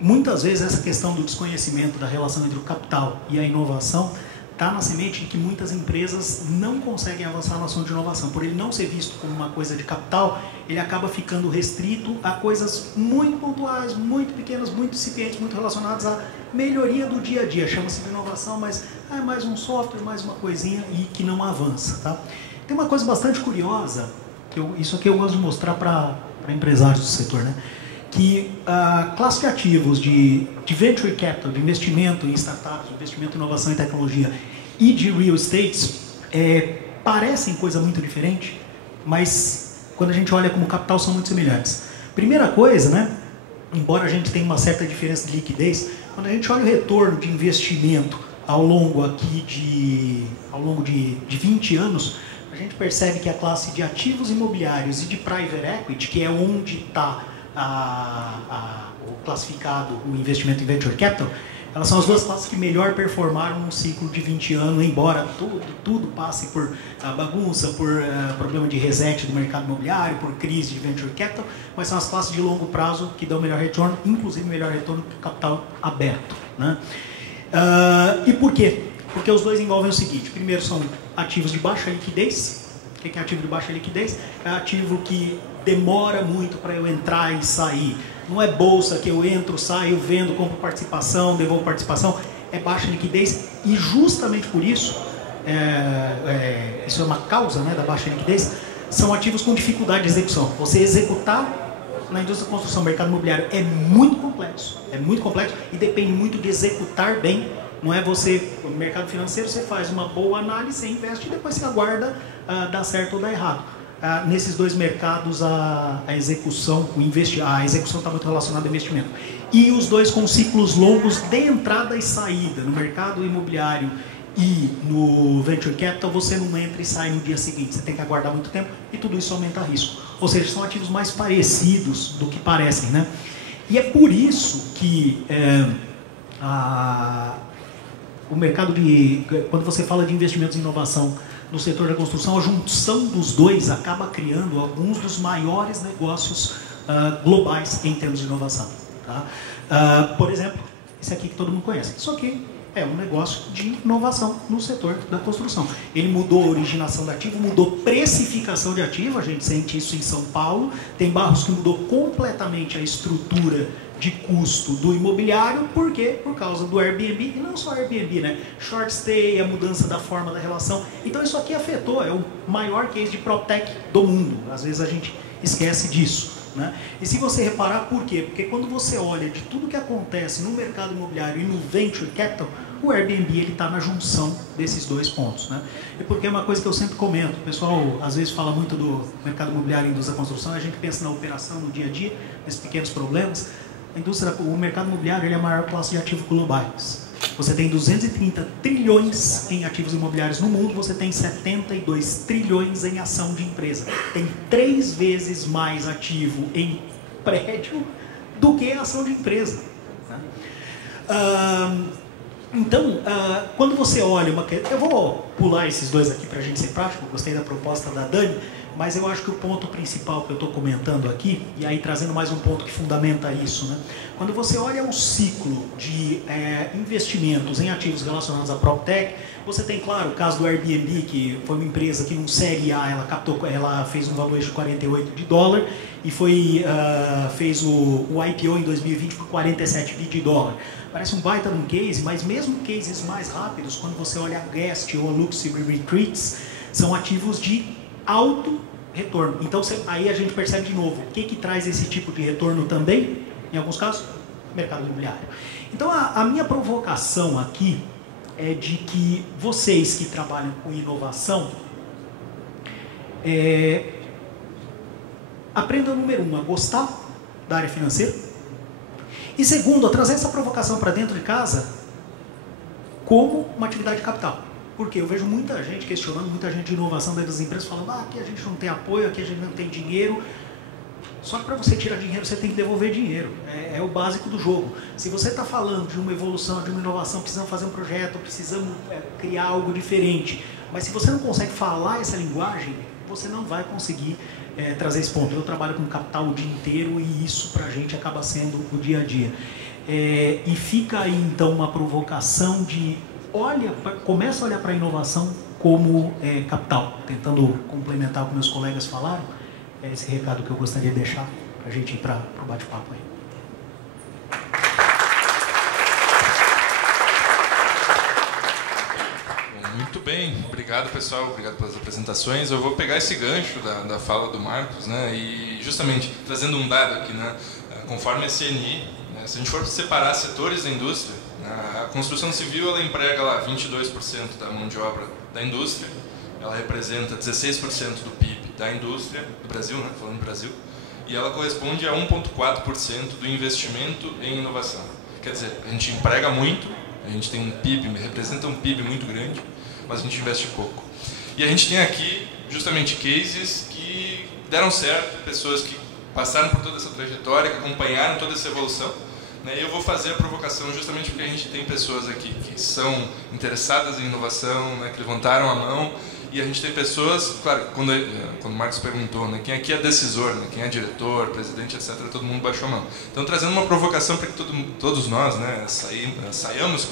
muitas vezes essa questão do desconhecimento da relação entre o capital e a inovação está na semente em que muitas empresas não conseguem avançar na ação de inovação. Por ele não ser visto como uma coisa de capital, ele acaba ficando restrito a coisas muito pontuais, muito pequenas, muito incipientes, muito relacionadas à melhoria do dia a dia. Chama-se de inovação, mas é mais um software, mais uma coisinha e que não avança. Tá? Tem uma coisa bastante curiosa, isso aqui eu gosto de mostrar para empresários do setor, né? Que a classe de ativos de venture capital, de investimento em startups, de investimento em inovação e tecnologia e de real estate parecem coisa muito diferente, mas quando a gente olha como capital são muito semelhantes. Primeira coisa, né, embora a gente tenha uma certa diferença de liquidez, quando a gente olha o retorno de investimento ao longo de 20 anos, a gente percebe que a classe de ativos imobiliários e de private equity, que é onde está o classificado, o investimento em venture capital, elas são as duas classes que melhor performaram num ciclo de 20 anos, embora tudo passe por bagunça, por problema de reset do mercado imobiliário, por crise de venture capital, mas são as classes de longo prazo que dão melhor retorno, inclusive melhor retorno para o capital aberto, né? E por quê? Porque os dois envolvem o seguinte: primeiro, são ativos de baixa liquidez. O que é ativo de baixa liquidez? É ativo que demora muito para eu entrar e sair. Não é bolsa que eu entro, saio, vendo, compro participação, devolvo participação. É baixa liquidez e justamente por isso, isso é uma causa, né, da baixa liquidez, são ativos com dificuldade de execução. Você executar na indústria da construção, mercado imobiliário, é muito complexo e depende muito de executar bem. Não é você, no mercado financeiro, você faz uma boa análise, você investe e depois você aguarda dar certo ou dar errado. Nesses dois mercados, a execução está muito relacionada ao investimento. E os dois com ciclos longos de entrada e saída. No mercado imobiliário e no venture capital, você não entra e sai no dia seguinte. Você tem que aguardar muito tempo e tudo isso aumenta risco. Ou seja, são ativos mais parecidos do que parecem, né? E é por isso que o mercado quando você fala de investimentos em inovação no setor da construção, a junção dos dois acaba criando alguns dos maiores negócios globais em termos de inovação. Tá? Por exemplo, esse aqui que todo mundo conhece. Isso aqui é um negócio de inovação no setor da construção. Ele mudou a originação de ativo, mudou precificação de ativo, a gente sente isso em São Paulo. Tem bairros que mudou completamente a estrutura de custo do imobiliário. Por quê? Por causa do Airbnb, e não só Airbnb, né? Short stay, a mudança da forma da relação. Então isso aqui afetou, é o maior case de PropTech do mundo. Às vezes a gente esquece disso, né? E se você reparar, por quê? Porque quando você olha de tudo que acontece no mercado imobiliário e no Venture Capital, o Airbnb está na junção desses dois pontos, né? E porque é uma coisa que eu sempre comento, o pessoal às vezes fala muito do mercado imobiliário e indústria da construção, a gente pensa na operação, no dia a dia, nesses pequenos problemas. O mercado imobiliário ele é a maior classe de ativos globais. Você tem 230 trilhões em ativos imobiliários no mundo, você tem 72 trilhões em ação de empresa. Tem 3 vezes mais ativo em prédio do que ação de empresa. Então, quando você olha eu vou pular esses dois aqui para a gente ser prático, gostei da proposta da Dani, mas eu acho que o ponto principal que eu estou comentando aqui, e aí trazendo mais um ponto que fundamenta isso, né? Quando você olha o ciclo de investimentos em ativos relacionados à PropTech, você tem, claro, o caso do Airbnb, que foi uma empresa que, num Série A, ela fez um valuation de 48 de dólar e fez o IPO em 2020 por 47 de dólar. Parece um baita de um case, mas mesmo cases mais rápidos, quando você olha a Guest ou a Luxury Retreats, são ativos de alto retorno. Então, aí a gente percebe de novo, o que traz esse tipo de retorno também, em alguns casos? Mercado imobiliário. Então, a minha provocação aqui é de que vocês que trabalham com inovação, aprendam, número 1, a gostar da área financeira, e segundo, a trazer essa provocação para dentro de casa como uma atividade de capital. Porque eu vejo muita gente questionando, muita gente de inovação dentro das empresas falando, aqui a gente não tem apoio, aqui a gente não tem dinheiro. Só que para você tirar dinheiro, você tem que devolver dinheiro. É o básico do jogo. Se você está falando de uma evolução, de uma inovação, precisamos fazer um projeto, precisamos criar algo diferente, mas se você não consegue falar essa linguagem, você não vai conseguir trazer esse ponto. Eu trabalho com capital o dia inteiro e isso para a gente acaba sendo o dia a dia. E fica aí então uma provocação de começa a olhar para a inovação como capital, tentando complementar o que meus colegas falaram. É esse recado que eu gostaria de deixar para a gente ir para o bate-papo aí. Muito bem, obrigado pessoal, obrigado pelas apresentações. Eu vou pegar esse gancho da fala do Marcos, né, e justamente trazendo um dado aqui, né, conforme a CNI, né, se a gente for separar setores da indústria, a construção civil ela emprega lá 22% da mão de obra da indústria, ela representa 16% do PIB da indústria do Brasil, né, falando do Brasil, e ela corresponde a 1,4% do investimento em inovação. Quer dizer, a gente emprega muito, a gente tem um PIB, representa um PIB muito grande, mas a gente investe pouco. E a gente tem aqui justamente cases que deram certo, pessoas que passaram por toda essa trajetória, que acompanharam toda essa evolução. E eu vou fazer a provocação justamente porque a gente tem pessoas aqui que são interessadas em inovação, né, que levantaram a mão, e a gente tem pessoas, claro, quando o Marcos perguntou, né, quem aqui é decisor, né, quem é diretor, presidente, etc., todo mundo baixou a mão. Então, trazendo uma provocação para que todos nós, né, saiamos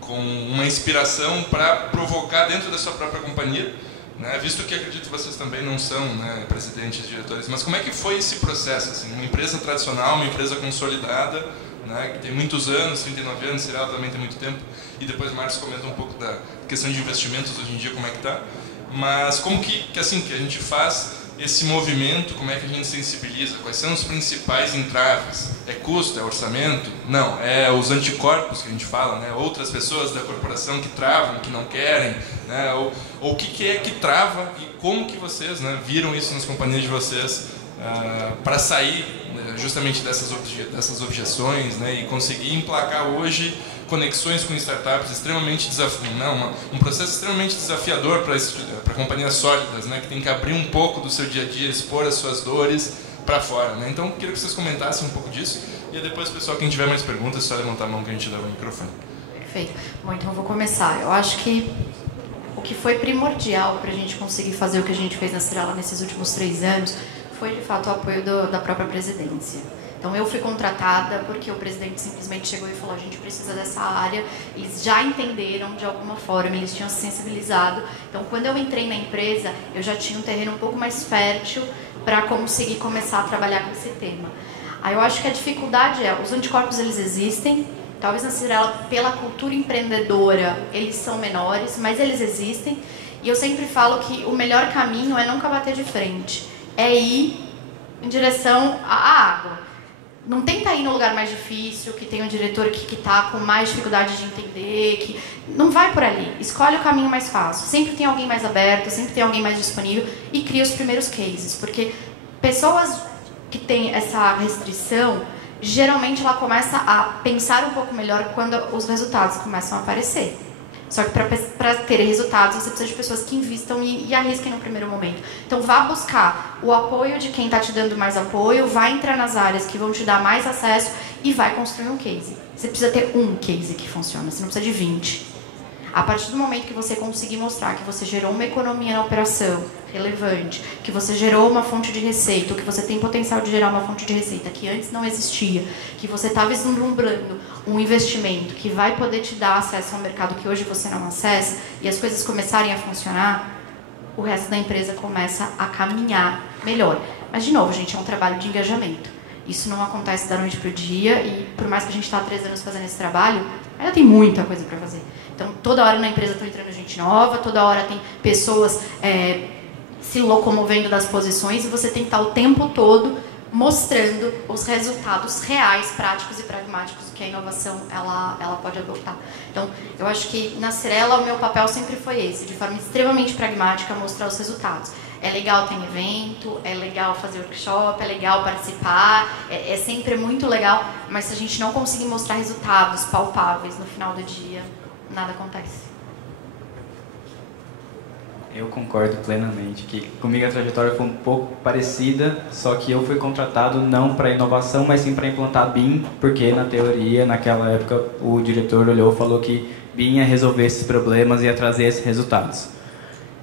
com uma inspiração para provocar dentro da sua própria companhia, né, visto que acredito que vocês também não são, né, presidentes, diretores, mas como é que foi esse processo? Assim, uma empresa tradicional, uma empresa consolidada, né, que tem muitos anos, 39 anos, Cyrela também tem muito tempo, e depois o Marcos comenta um pouco da questão de investimentos hoje em dia, como é que está. Mas como que a gente faz esse movimento, como é que a gente sensibiliza? Quais são os principais entraves? É custo? É orçamento? Não, é os anticorpos que a gente fala, né? Outras pessoas da corporação que travam, que não querem, né? Ou o que é que trava e como que vocês, né, viram isso nas companhias de vocês para sair justamente dessas objeções, né, e conseguir emplacar hoje conexões com startups extremamente um processo extremamente desafiador para companhias sólidas, né, que tem que abrir um pouco do seu dia a dia, expor as suas dores para fora, né? Então, queria que vocês comentassem um pouco disso e depois, pessoal, quem tiver mais perguntas, é só levantar a mão que a gente leva o microfone. Perfeito. Bom, então eu vou começar. Eu acho que o que foi primordial para a gente conseguir fazer o que a gente fez na Cyrela nesses últimos 3 anos foi, de fato, o apoio da própria presidência. Então, eu fui contratada porque o presidente simplesmente chegou e falou, a gente precisa dessa área. Eles já entenderam de alguma forma, eles tinham se sensibilizado. Então, quando eu entrei na empresa, eu já tinha um terreno um pouco mais fértil para conseguir começar a trabalhar com esse tema. Aí eu acho que a dificuldade os anticorpos eles existem, talvez na Cyrela, pela cultura empreendedora, eles são menores, mas eles existem. E eu sempre falo que o melhor caminho é nunca bater de frente, é ir em direção à água. Não tenta ir no lugar mais difícil, que tem um diretor que está com mais dificuldade de entender, que não vai por ali. Escolhe o caminho mais fácil. Sempre tem alguém mais aberto, sempre tem alguém mais disponível e cria os primeiros cases. Porque pessoas que têm essa restrição, geralmente ela começa a pensar um pouco melhor quando os resultados começam a aparecer. Só que para ter resultados, você precisa de pessoas que invistam e arrisquem no primeiro momento. Então, vá buscar o apoio de quem está te dando mais apoio, vai entrar nas áreas que vão te dar mais acesso e vai construir um case. Você precisa ter um case que funciona, você não precisa de 20. A partir do momento que você conseguir mostrar que você gerou uma economia na operação relevante, que você gerou uma fonte de receita, que você tem potencial de gerar uma fonte de receita que antes não existia, que você está vislumbrando um investimento que vai poder te dar acesso ao mercado que hoje você não acessa, e as coisas começarem a funcionar, o resto da empresa começa a caminhar melhor. Mas, de novo, gente, é um trabalho de engajamento. Isso não acontece da noite para o dia, e por mais que a gente está há 3 anos fazendo esse trabalho, ainda tem muita coisa para fazer. Então, toda hora na empresa está entrando gente nova, toda hora tem pessoas se locomovendo das posições e você tem que estar o tempo todo mostrando os resultados reais, práticos e pragmáticos que a inovação ela pode adotar. Então, eu acho que na Cyrela o meu papel sempre foi esse, de forma extremamente pragmática, mostrar os resultados. É legal ter evento, é legal fazer workshop, é legal participar, é sempre muito legal, mas se a gente não conseguir mostrar resultados palpáveis no final do dia, nada acontece. Eu concordo plenamente que comigo a trajetória foi um pouco parecida, só que eu fui contratado não para inovação, mas sim para implantar BIM, porque na teoria, naquela época, o diretor olhou e falou que BIM ia resolver esses problemas e ia trazer esses resultados.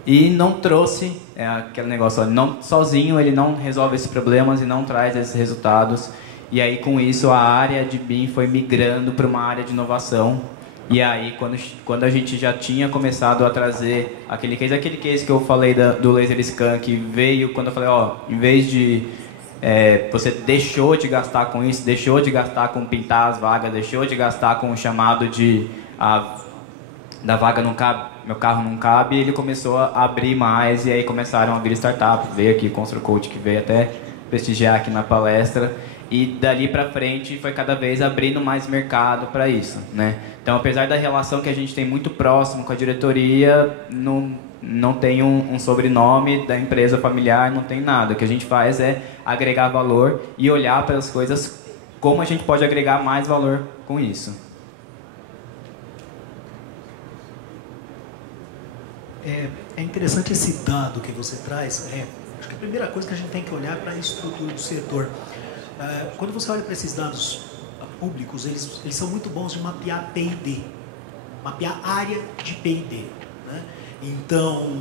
E não trouxe, aquele negócio, não, sozinho ele não resolve esses problemas e não traz esses resultados. E aí com isso a área de BIM foi migrando para uma área de inovação. E aí, quando a gente já tinha começado a trazer aquele case que eu falei do laser scan, que veio quando eu falei, ó, em vez de você deixou de gastar com isso, deixou de gastar com pintar as vagas, deixou de gastar com o chamado de da vaga não cabe, meu carro não cabe, ele começou a abrir mais e aí começaram a vir startups, veio aqui o ConstruCode, que veio até prestigiar aqui na palestra. E dali para frente foi cada vez abrindo mais mercado para isso, né? Então, apesar da relação que a gente tem muito próximo com a diretoria, não tem um sobrenome da empresa familiar, não tem nada. O que a gente faz é agregar valor e olhar para as coisas como a gente pode agregar mais valor com isso. É interessante esse dado que você traz. Acho que a primeira coisa que a gente tem que olhar para a estrutura do setor. Quando você olha para esses dados públicos, eles são muito bons de mapear P&D, mapear área de P&D, né? Então,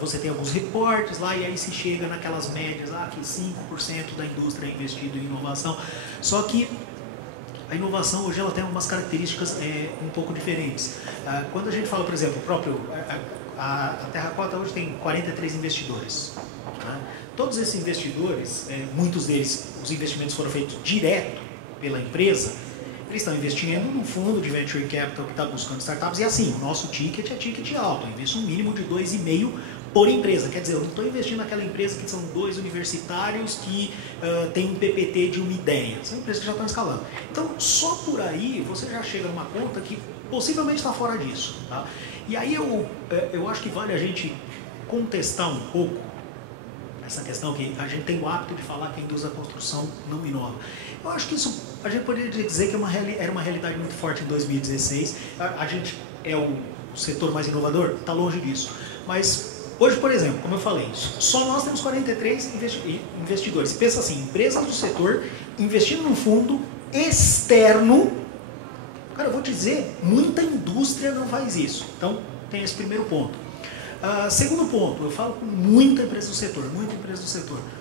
você tem alguns reportes lá e aí se chega naquelas médias, que 5% da indústria é investido em inovação. Só que a inovação hoje ela tem algumas características um pouco diferentes. Quando a gente fala, por exemplo, a Terracota hoje tem 43 investidores, né? Todos esses investidores, muitos deles, os investimentos foram feitos direto pela empresa, eles estão investindo num fundo de venture capital que está buscando startups, e assim, o nosso ticket é ticket alto, eu investo um mínimo de 2,5 por empresa, quer dizer, eu não estou investindo naquela empresa que são 2 universitários que tem um PPT de uma ideia, são empresas que já estão escalando. Então, só por aí você já chega numa conta que possivelmente está fora disso, tá? E aí eu acho que vale a gente contestar um pouco essa questão que a gente tem o hábito de falar que a indústria da construção não inova. Eu acho que isso, a gente poderia dizer que era uma realidade muito forte em 2016. A gente é o setor mais inovador? Está longe disso. Mas hoje, por exemplo, como eu falei, só nós temos 43 investidores. Pensa assim, empresas do setor investindo num fundo externo. Cara, eu vou te dizer, muita indústria não faz isso. Então, tem esse primeiro ponto. Segundo ponto, eu falo com muita empresa do setor,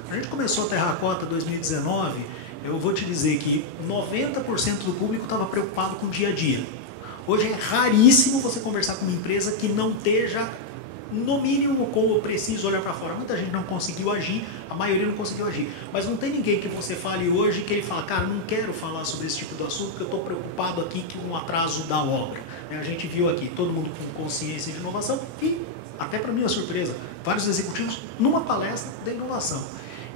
A gente começou a Terracota 2019, eu vou te dizer que 90% do público estava preocupado com o dia a dia. Hoje é raríssimo você conversar com uma empresa que não esteja, no mínimo, como preciso olhar para fora. Muita gente não conseguiu agir, a maioria não conseguiu agir. Mas não tem ninguém que você fale hoje que ele fala, cara, não quero falar sobre esse tipo de assunto porque eu estou preocupado aqui com o atraso da obra. A gente viu aqui todo mundo com consciência de inovação e, até para minha surpresa, vários executivos numa palestra de inovação.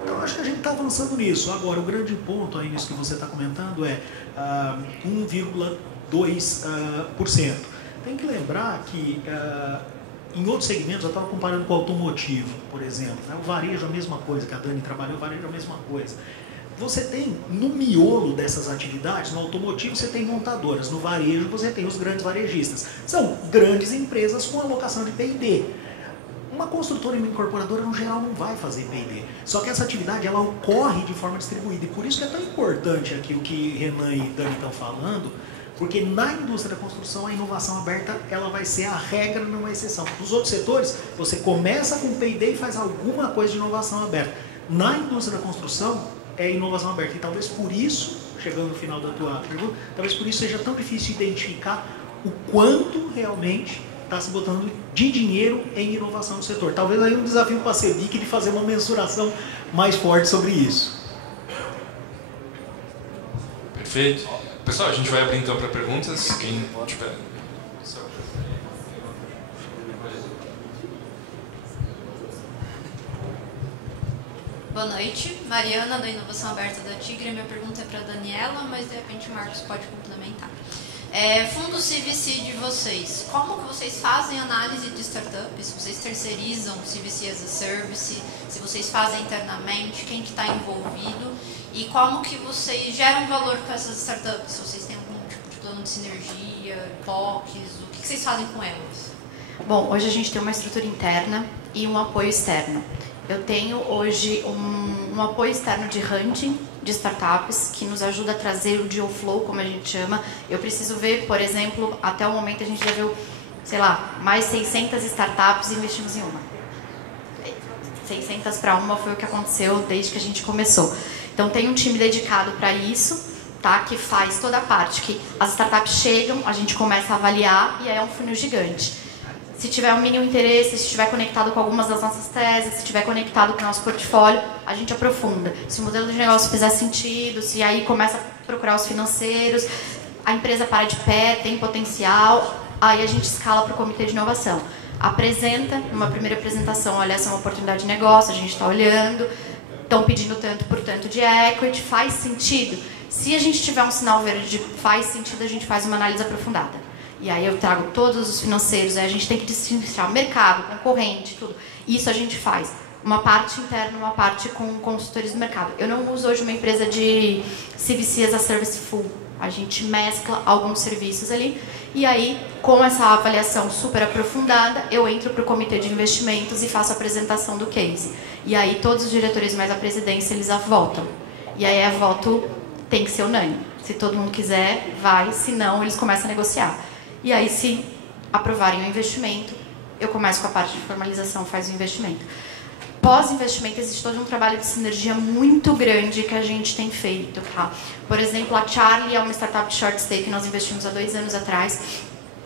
Então, acho que a gente está avançando nisso. Agora, o grande ponto aí nisso que você está comentando é 1,2%. Tem que lembrar que em outros segmentos, eu estava comparando com o automotivo, por exemplo. Né? O varejo é a mesma coisa, que a Dani trabalhou, o varejo é a mesma coisa. Você tem, no miolo dessas atividades, no automotivo você tem montadoras, no varejo você tem os grandes varejistas. São grandes empresas com alocação de P&D. Uma construtora e uma incorporadora, no geral, não vai fazer P&D. Só que essa atividade, ela ocorre de forma distribuída. E por isso que é tão importante aqui o que Renan e Dani estão falando, porque na indústria da construção, a inovação aberta, ela vai ser a regra, não a exceção. Nos outros setores, você começa com P&D e faz alguma coisa de inovação aberta. Na indústria da construção, é inovação aberta. E talvez por isso, chegando no final da tua pergunta, talvez por isso seja tão difícil identificar o quanto realmente está se botando de dinheiro em inovação no setor. Talvez aí um desafio para a CEBIC de fazer uma mensuração mais forte sobre isso. Perfeito. Pessoal, a gente vai abrir então para perguntas. Quem tiver... Boa noite, Mariana, da Inovação Aberta da Tigre. Minha pergunta é para a Daniela, mas de repente o Marcos pode complementar. Fundo CVC de vocês, como que vocês fazem análise de startups? Se vocês terceirizam CVC as a Service, se vocês fazem internamente, quem que está envolvido e como que vocês geram valor com essas startups? Se vocês têm algum tipo de plano de sinergia, POCs, o que vocês fazem com elas? Bom, hoje a gente tem uma estrutura interna e um apoio externo. Eu tenho hoje um apoio externo de hunting de startups que nos ajuda a trazer o deal flow, como a gente chama. Eu preciso ver, por exemplo, até o momento a gente já viu, sei lá, mais 600 startups e investimos em uma. 600 para uma foi o que aconteceu desde que a gente começou. Então tem um time dedicado para isso, tá? Que faz toda a parte que as startups chegam, a gente começa a avaliar e aí é um funil gigante. Se tiver um mínimo interesse, se estiver conectado com algumas das nossas teses, se estiver conectado com o nosso portfólio, a gente aprofunda. Se o modelo de negócio fizer sentido, se aí começa a procurar os financeiros, a empresa para de pé, tem potencial, aí a gente escala para o comitê de inovação. Apresenta, numa primeira apresentação, olha, essa é uma oportunidade de negócio, a gente está olhando, estão pedindo tanto por tanto de equity, faz sentido? Se a gente tiver um sinal verde de faz sentido, a gente faz uma análise aprofundada. E aí eu trago todos os financeiros, aí a gente tem que distinguir mercado, concorrente, tudo. Isso a gente faz. Uma parte interna, uma parte com consultores do mercado. Eu não uso hoje uma empresa de CVC as a Service full. A gente mescla alguns serviços ali. E aí, com essa avaliação super aprofundada, eu entro para o comitê de investimentos e faço a apresentação do case. E aí todos os diretores mais a presidência, eles votam. E aí voto tem que ser unânime. Se todo mundo quiser, vai. Se não, eles começam a negociar. E aí, se aprovarem o investimento, eu começo com a parte de formalização, faz o investimento. Pós-investimento, existe todo um trabalho de sinergia muito grande que a gente tem feito. Tá? Por exemplo, a Charlie é uma startup de short stay que nós investimos há 2 anos atrás.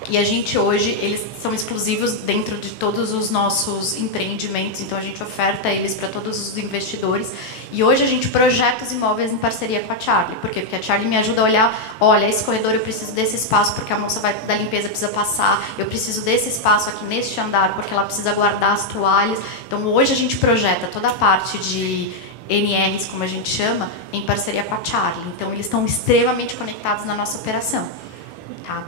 E a gente hoje, eles são exclusivos dentro de todos os nossos empreendimentos, então a gente oferta eles para todos os investidores. E hoje a gente projeta os imóveis em parceria com a Charlie. Por quê? Porque a Charlie me ajuda a olhar, olha, esse corredor eu preciso desse espaço porque a moça da limpeza precisa passar, eu preciso desse espaço aqui neste andar porque ela precisa guardar as toalhas. Então hoje a gente projeta toda a parte de NRs, como a gente chama, em parceria com a Charlie. Então eles estão extremamente conectados na nossa operação. Tá?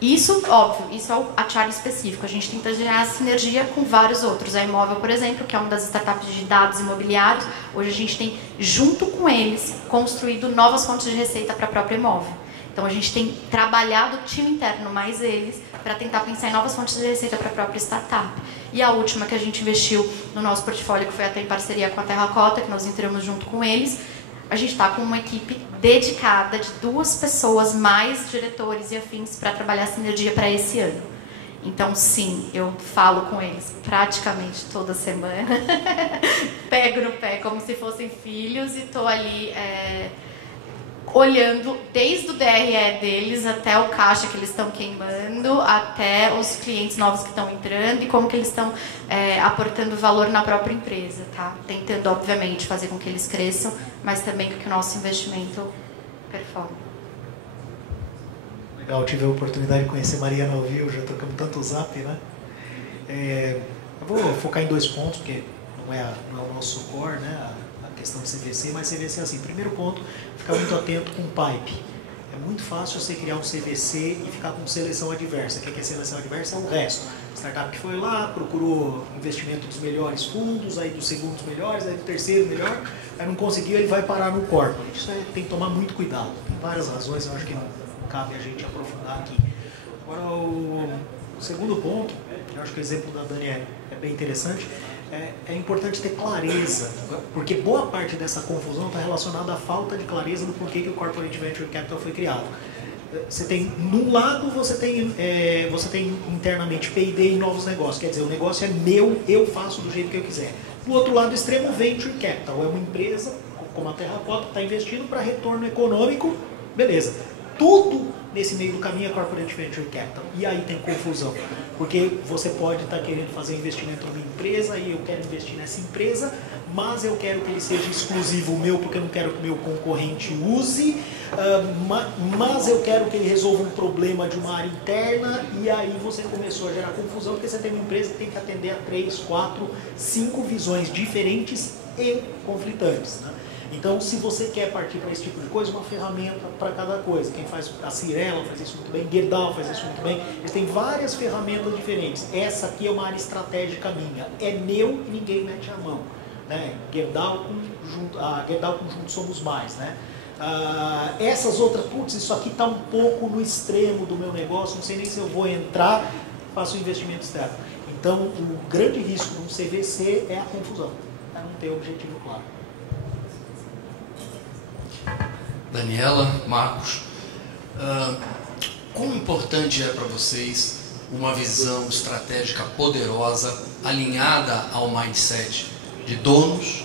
Isso, óbvio, isso é a Charlie específico. A gente tenta gerar sinergia com vários outros. A Imóvel, por exemplo, que é uma das startups de dados imobiliários, hoje a gente tem, junto com eles, construído novas fontes de receita para a própria Imóvel. Então, a gente tem trabalhado o time interno, mais eles, para tentar pensar em novas fontes de receita para a própria startup. E a última que a gente investiu no nosso portfólio, que foi até em parceria com a Terracota, que nós entramos junto com eles, a gente está com uma equipe dedicada de 2 pessoas, mais diretores e afins, para trabalhar a sinergia para esse ano. Então, sim, eu falo com eles praticamente toda semana, pego no pé como se fossem filhos e estou ali olhando desde o DRE deles até o caixa que eles estão queimando, até os clientes novos que estão entrando e como que eles estão aportando valor na própria empresa, tá? Tentando, obviamente, fazer com que eles cresçam, mas também com que o nosso investimento performe. Legal, tive a oportunidade de conhecer a Mariana ao vivo, já trocamos tanto zap, né? Eu vou focar em 2 pontos, porque não é o nosso core, né? A questão de CVC, mas CVC é assim. Primeiro ponto, ficar muito atento com o pipe. É muito fácil você criar um CVC e ficar com seleção adversa. O que é seleção adversa? É o resto. Startup que foi lá, procurou investimento dos melhores fundos, aí dos segundos melhores, aí do terceiro melhor, aí não conseguiu, ele vai parar no corporate. Isso tem que tomar muito cuidado. Tem várias razões, eu acho que não cabe a gente aprofundar aqui. Agora, o segundo ponto, eu acho que o exemplo da Dani é bem interessante. É importante ter clareza, porque boa parte dessa confusão está relacionada à falta de clareza do porquê que o Corporate Venture Capital foi criado. Você tem, num lado, você tem internamente P&D e novos negócios, quer dizer, o negócio é meu, eu faço do jeito que eu quiser. Do outro lado, extremo Venture Capital, é uma empresa, como a Terracota, está investindo para retorno econômico, beleza. Tudo nesse meio do caminho é Corporate Venture Capital. E aí tem confusão. Porque você pode estar querendo fazer investimento numa empresa e eu quero investir nessa empresa, mas eu quero que ele seja exclusivo meu porque eu não quero que o meu concorrente use. mas eu quero que ele resolva um problema de uma área interna, e aí você começou a gerar confusão, porque você tem uma empresa que tem que atender a 3, 4, 5 visões diferentes e conflitantes, né? Então, se você quer partir para esse tipo de coisa, uma ferramenta para cada coisa. Quem faz a Cirela faz isso muito bem, Gerdau faz isso muito bem. Eles têm várias ferramentas diferentes. Essa aqui é uma área estratégica minha. É meu e ninguém mete a mão, né? Gerdau conjunto somos mais, né? Essas outras, putz, isso aqui está um pouco no extremo do meu negócio, não sei nem se eu vou entrar, faço um investimento externo. Então, o grande risco de um CVC é a confusão, não ter o objetivo claro. Daniela, Marcos, quão importante é para vocês uma visão estratégica poderosa, alinhada ao mindset de donos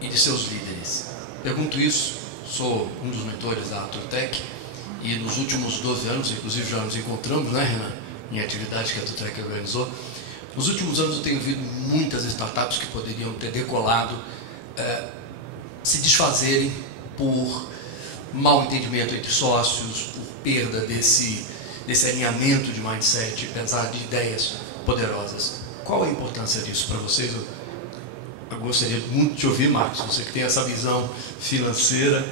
e de seus líderes? Pergunto isso, sou um dos mentores da Aturtec e nos últimos 12 anos, inclusive já nos encontramos, né, Renan, em atividades que a Aturtec organizou. Nos últimos anos eu tenho visto muitas startups que poderiam ter decolado se desfazerem por mal entendimento entre sócios, por perda desse alinhamento de mindset, apesar de ideias poderosas. Qual a importância disso para vocês? Eu gostaria muito de ouvir, Marcos, você que tem essa visão financeira,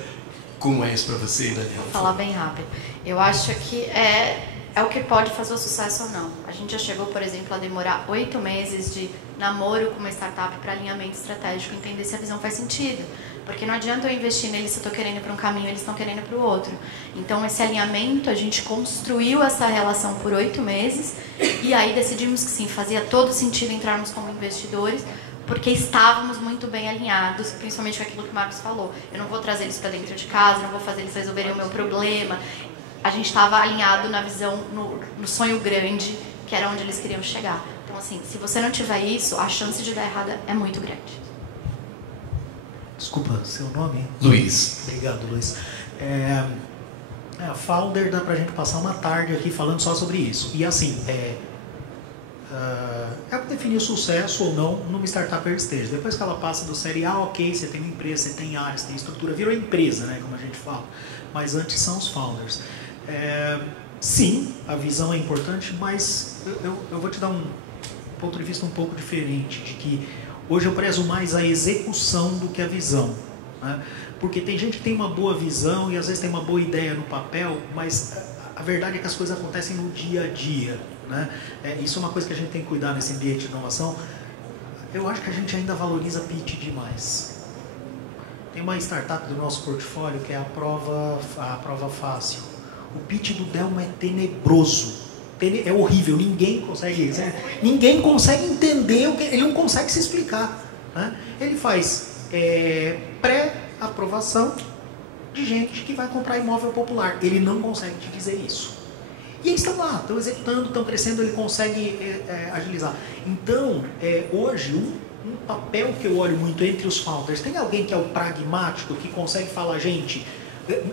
como é isso para você, Daniela? Vou falar bem rápido. Eu acho que é o que pode fazer o sucesso ou não. A gente já chegou, por exemplo, a demorar 8 meses de namoro com uma startup para alinhamento estratégico, entender se a visão faz sentido. Porque não adianta eu investir neles se eu estou querendo ir para um caminho, eles estão querendo ir para o outro. Então, esse alinhamento, a gente construiu essa relação por 8 meses e aí decidimos que sim, fazia todo sentido entrarmos como investidores, porque estávamos muito bem alinhados, principalmente com aquilo que o Marcos falou. Eu não vou trazer eles para dentro de casa, não vou fazer eles resolverem o meu problema. A gente estava alinhado na visão, no sonho grande, que era onde eles queriam chegar. Então, assim, se você não tiver isso, a chance de dar errada é muito grande. Desculpa, seu nome? Luiz. Obrigado, Luiz. A Founder, dá pra gente passar uma tarde aqui falando só sobre isso. E assim, é definir o sucesso ou não numa startup early stage. Depois que ela passa do série A, ok, você tem uma empresa, você tem áreas, você tem estrutura, virou empresa, né, como a gente fala. Mas antes são os founders. Sim, a visão é importante, mas eu vou te dar um ponto de vista um pouco diferente, de que hoje eu prezo mais a execução do que a visão, né? Porque tem gente que tem uma boa visão e às vezes tem uma boa ideia no papel, mas a verdade é que as coisas acontecem no dia a dia, né? Isso é uma coisa que a gente tem que cuidar nesse ambiente de inovação. Eu acho que a gente ainda valoriza pitch demais. Tem uma startup do nosso portfólio que é a prova fácil. O pitch do Delmo é tenebroso. É horrível, ninguém consegue entender, ele não consegue se explicar, né? Ele faz pré-aprovação de gente que vai comprar imóvel popular. Ele não consegue te dizer isso. E eles estão lá, estão executando, estão crescendo, ele consegue agilizar. Então, hoje, um papel que eu olho muito entre os founders, tem alguém que é o pragmático, que consegue falar, gente,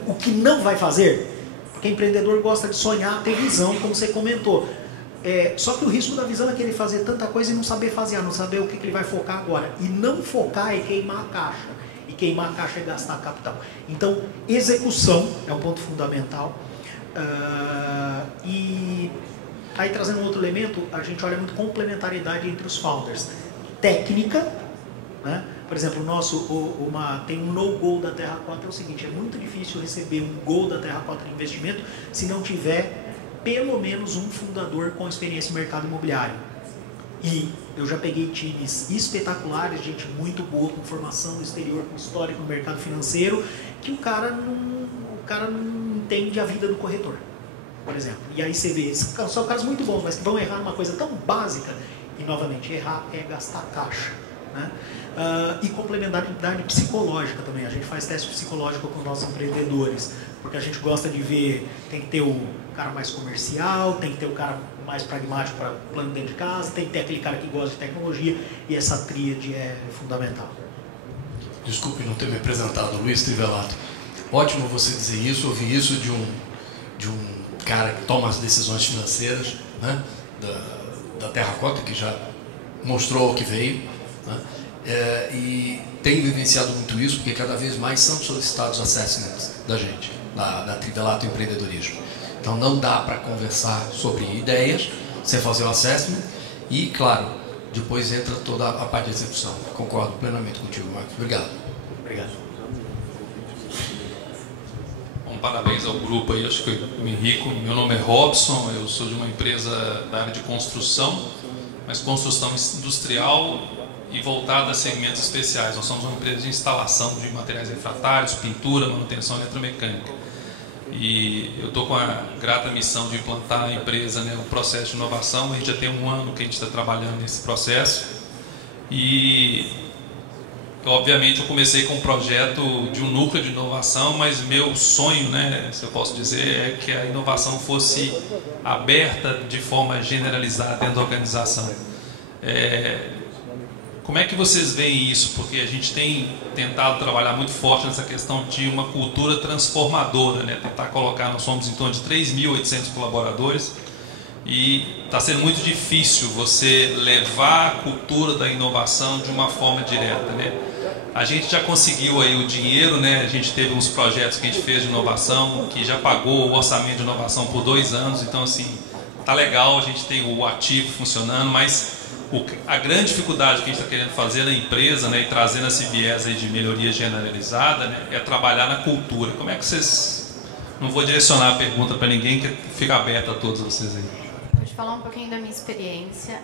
o que não vai fazer? Porque empreendedor gosta de sonhar, ter visão, como você comentou. Só que o risco da visão é que ele fazer tanta coisa e não saber fazer, não saber o que ele vai focar agora. E não focar é queimar a caixa. E queimar a caixa é gastar capital. Então, execução é um ponto fundamental. E aí, trazendo um outro elemento, a gente olha muito complementariedade entre os founders. Técnica, né? Por exemplo, tem um no-go da Terra 4, é o seguinte, é muito difícil receber um go da Terra 4 de investimento se não tiver pelo menos um fundador com experiência no mercado imobiliário. E eu já peguei times espetaculares, gente muito boa, com formação no exterior, com histórico no mercado financeiro, que o cara não entende a vida do corretor, por exemplo. E aí você vê, são caras muito bons, mas que vão errar numa coisa tão básica, e novamente, errar é gastar caixa, né? E complementaridade psicológica também. A gente faz teste psicológico com os nossos empreendedores, porque a gente gosta de ver, tem que ter o cara mais comercial, tem que ter o cara mais pragmático para plano dentro de casa, tem que ter aquele cara que gosta de tecnologia, e essa tríade é fundamental. Desculpe não ter me apresentado, Luiz Trivelato. Ótimo você dizer isso, ouvir isso de um cara que toma as decisões financeiras, né, da Terra Cota, que já mostrou o que veio, né? E tenho vivenciado muito isso, porque cada vez mais são solicitados assessments da gente, da Trivelato Empreendedorismo. Então não dá para conversar sobre ideias sem fazer o assessment e, claro, depois entra toda a parte de execução. Concordo plenamente contigo, Marcos. Obrigado. Obrigado. Bom, parabéns ao grupo aí, acho que eu me rico. Meu nome é Robson, eu sou de uma empresa da área de construção, mas construção industrial e voltada a segmentos especiais. Nós somos uma empresa de instalação de materiais refratários, pintura, manutenção eletromecânica. E eu estou com a grata missão de implantar na empresa, né, um processo de inovação. A gente já tem 1 ano que a gente está trabalhando nesse processo. E, obviamente, eu comecei com um projeto de um núcleo de inovação, mas meu sonho, né, se eu posso dizer, é que a inovação fosse aberta de forma generalizada dentro da organização. Como é que vocês veem isso? Porque a gente tem tentado trabalhar muito forte nessa questão de uma cultura transformadora, né? Tentar colocar, nós somos em torno de 3.800 colaboradores e está sendo muito difícil você levar a cultura da inovação de uma forma direta, né? A gente já conseguiu aí o dinheiro, né? A gente teve uns projetos que a gente fez de inovação, que já pagou o orçamento de inovação por 2 anos, então assim, tá legal, a gente tem o ativo funcionando, mas a grande dificuldade que a gente está querendo fazer na empresa, né, e trazendo esse viés aí de melhoria generalizada, né, é trabalhar na cultura. Como é que vocês... Não vou direcionar a pergunta para ninguém, que fica aberta a todos vocês aí. Vou te falar um pouquinho da minha experiência.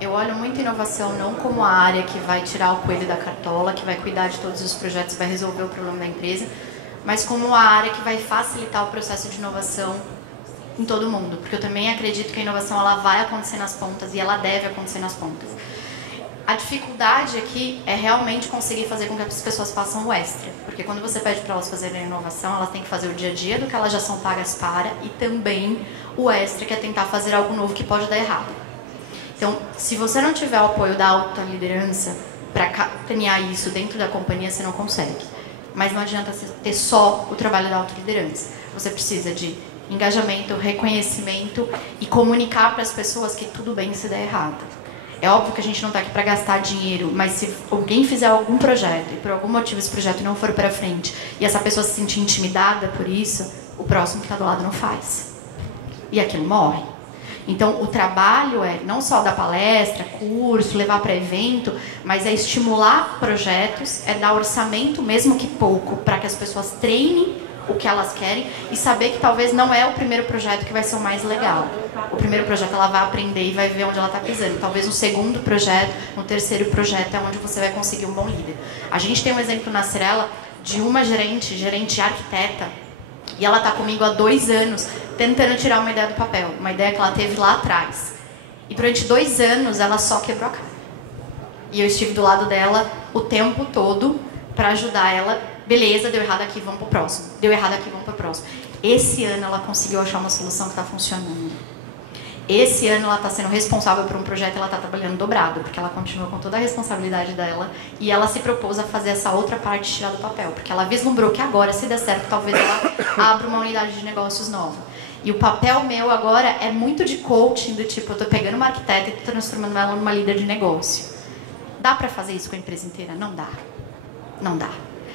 Eu olho muito inovação não como a área que vai tirar o coelho da cartola, que vai cuidar de todos os projetos, vai resolver o problema da empresa, mas como a área que vai facilitar o processo de inovação em todo mundo, porque eu também acredito que a inovação ela vai acontecer nas pontas e ela deve acontecer nas pontas. A dificuldade aqui é realmente conseguir fazer com que as pessoas façam o extra, porque quando você pede para elas fazerem a inovação, elas têm que fazer o dia a dia do que elas já são pagas para e também o extra, que é tentar fazer algo novo que pode dar errado. Então, se você não tiver o apoio da alta liderança para capitanear isso dentro da companhia, você não consegue. Mas não adianta ter só o trabalho da alta liderança. Você precisa de engajamento, reconhecimento e comunicar para as pessoas que tudo bem se der errado. É óbvio que a gente não está aqui para gastar dinheiro, mas se alguém fizer algum projeto e por algum motivo esse projeto não for para frente e essa pessoa se sentir intimidada por isso, o próximo que está do lado não faz. E aquilo morre. Então, o trabalho é não só dar palestra, curso, levar para evento, mas é estimular projetos, é dar orçamento, mesmo que pouco, para que as pessoas treinem o que elas querem e saber que talvez não é o primeiro projeto que vai ser o mais legal. O primeiro projeto ela vai aprender e vai ver onde ela está pisando. Talvez o segundo projeto, o terceiro projeto é onde você vai conseguir um bom líder. A gente tem um exemplo na Cirela de uma gerente arquiteta, e ela está comigo há 2 anos tentando tirar uma ideia do papel, uma ideia que ela teve lá atrás. E durante 2 anos ela só quebrou a cara. E eu estive do lado dela o tempo todo para ajudar ela. Beleza, deu errado aqui, vamos pro próximo. Deu errado aqui, vamos pro próximo. Esse ano ela conseguiu achar uma solução que está funcionando. Esse ano ela está sendo responsável por um projeto e ela está trabalhando dobrado, porque ela continua com toda a responsabilidade dela e ela se propôs a fazer essa outra parte tirar do papel, porque ela vislumbrou que agora, se der certo, talvez ela abra uma unidade de negócios nova. E o papel meu agora é muito de coaching, do tipo, eu estou pegando uma arquiteta e estou transformando ela numa líder de negócio. Dá para fazer isso com a empresa inteira? Não dá. Não dá.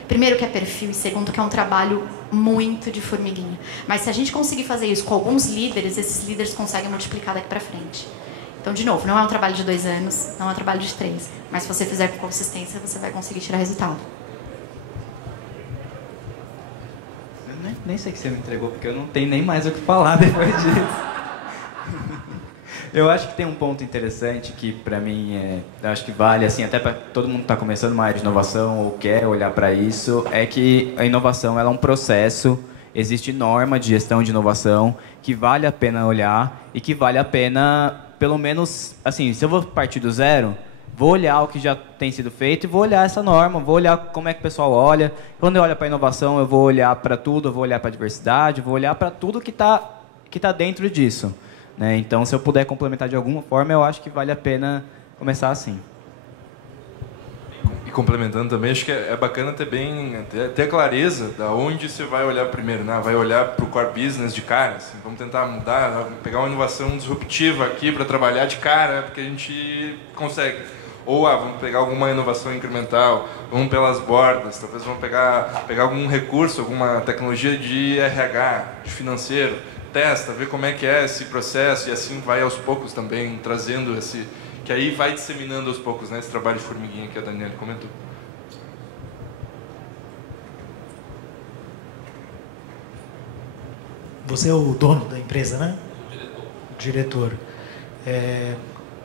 Primeiro que é perfil e segundo que é um trabalho muito de formiguinha. Mas se a gente conseguir fazer isso com alguns líderes, esses líderes conseguem multiplicar daqui para frente. Então, de novo, não é um trabalho de 2 anos, não é um trabalho de 3. Mas se você fizer com consistência, você vai conseguir tirar resultado. Eu nem sei que você me entregou, porque eu não tenho nem mais o que falar depois disso. Eu acho que tem um ponto interessante que, para mim, eu acho que vale, assim, até para todo mundo que está começando uma área de inovação ou quer olhar para isso, é que a inovação ela é um processo, existe norma de gestão de inovação que vale a pena olhar e que vale a pena, pelo menos, assim, se eu vou partir do zero, vou olhar o que já tem sido feito e vou olhar essa norma, vou olhar como é que o pessoal olha. Quando eu olho para a inovação, eu vou olhar para tudo, eu vou olhar para a diversidade, vou olhar para tudo que tá dentro disso. Né? Então, se eu puder complementar de alguma forma, eu acho que vale a pena começar assim. E complementando também, acho que é bacana ter clareza da onde você vai olhar primeiro, né? Vai olhar para o core business de cara, assim, vamos tentar mudar, pegar uma inovação disruptiva aqui para trabalhar de cara, porque a gente consegue. Ou vamos pegar alguma inovação incremental, vamos pelas bordas, talvez vamos pegar algum recurso, alguma tecnologia de RH, de financeiro, testa, vê como é que é esse processo, e assim vai aos poucos também trazendo esse... que aí vai disseminando aos poucos, né, esse trabalho de formiguinha que a Daniela comentou. Você é o dono da empresa, né? Diretor.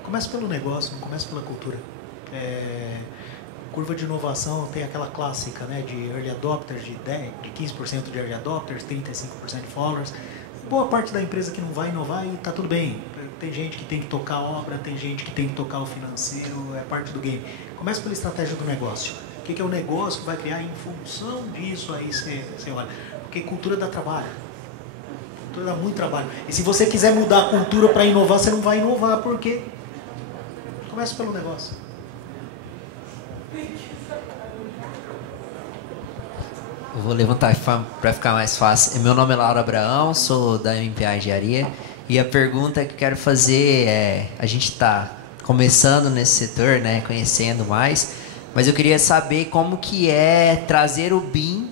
Começa pelo negócio, não começa pela cultura. Curva de inovação tem aquela clássica, né, de early adopters, de 15% de early adopters, 35% de followers. Boa parte da empresa que não vai inovar e está tudo bem. Tem gente que tem que tocar a obra, tem gente que tem que tocar o financeiro, é parte do game. Começa pela estratégia do negócio. O que é o negócio que vai criar em função disso, aí você olha. Porque cultura dá trabalho. Cultura dá muito trabalho. E se você quiser mudar a cultura para inovar, você não vai inovar, porque começa pelo negócio. Eu vou levantar para ficar mais fácil. Meu nome é Laura Abraão, sou da MPA Engenharia. E a pergunta que eu quero fazer é... A gente está começando nesse setor, né, conhecendo mais, mas eu queria saber como que é trazer o BIM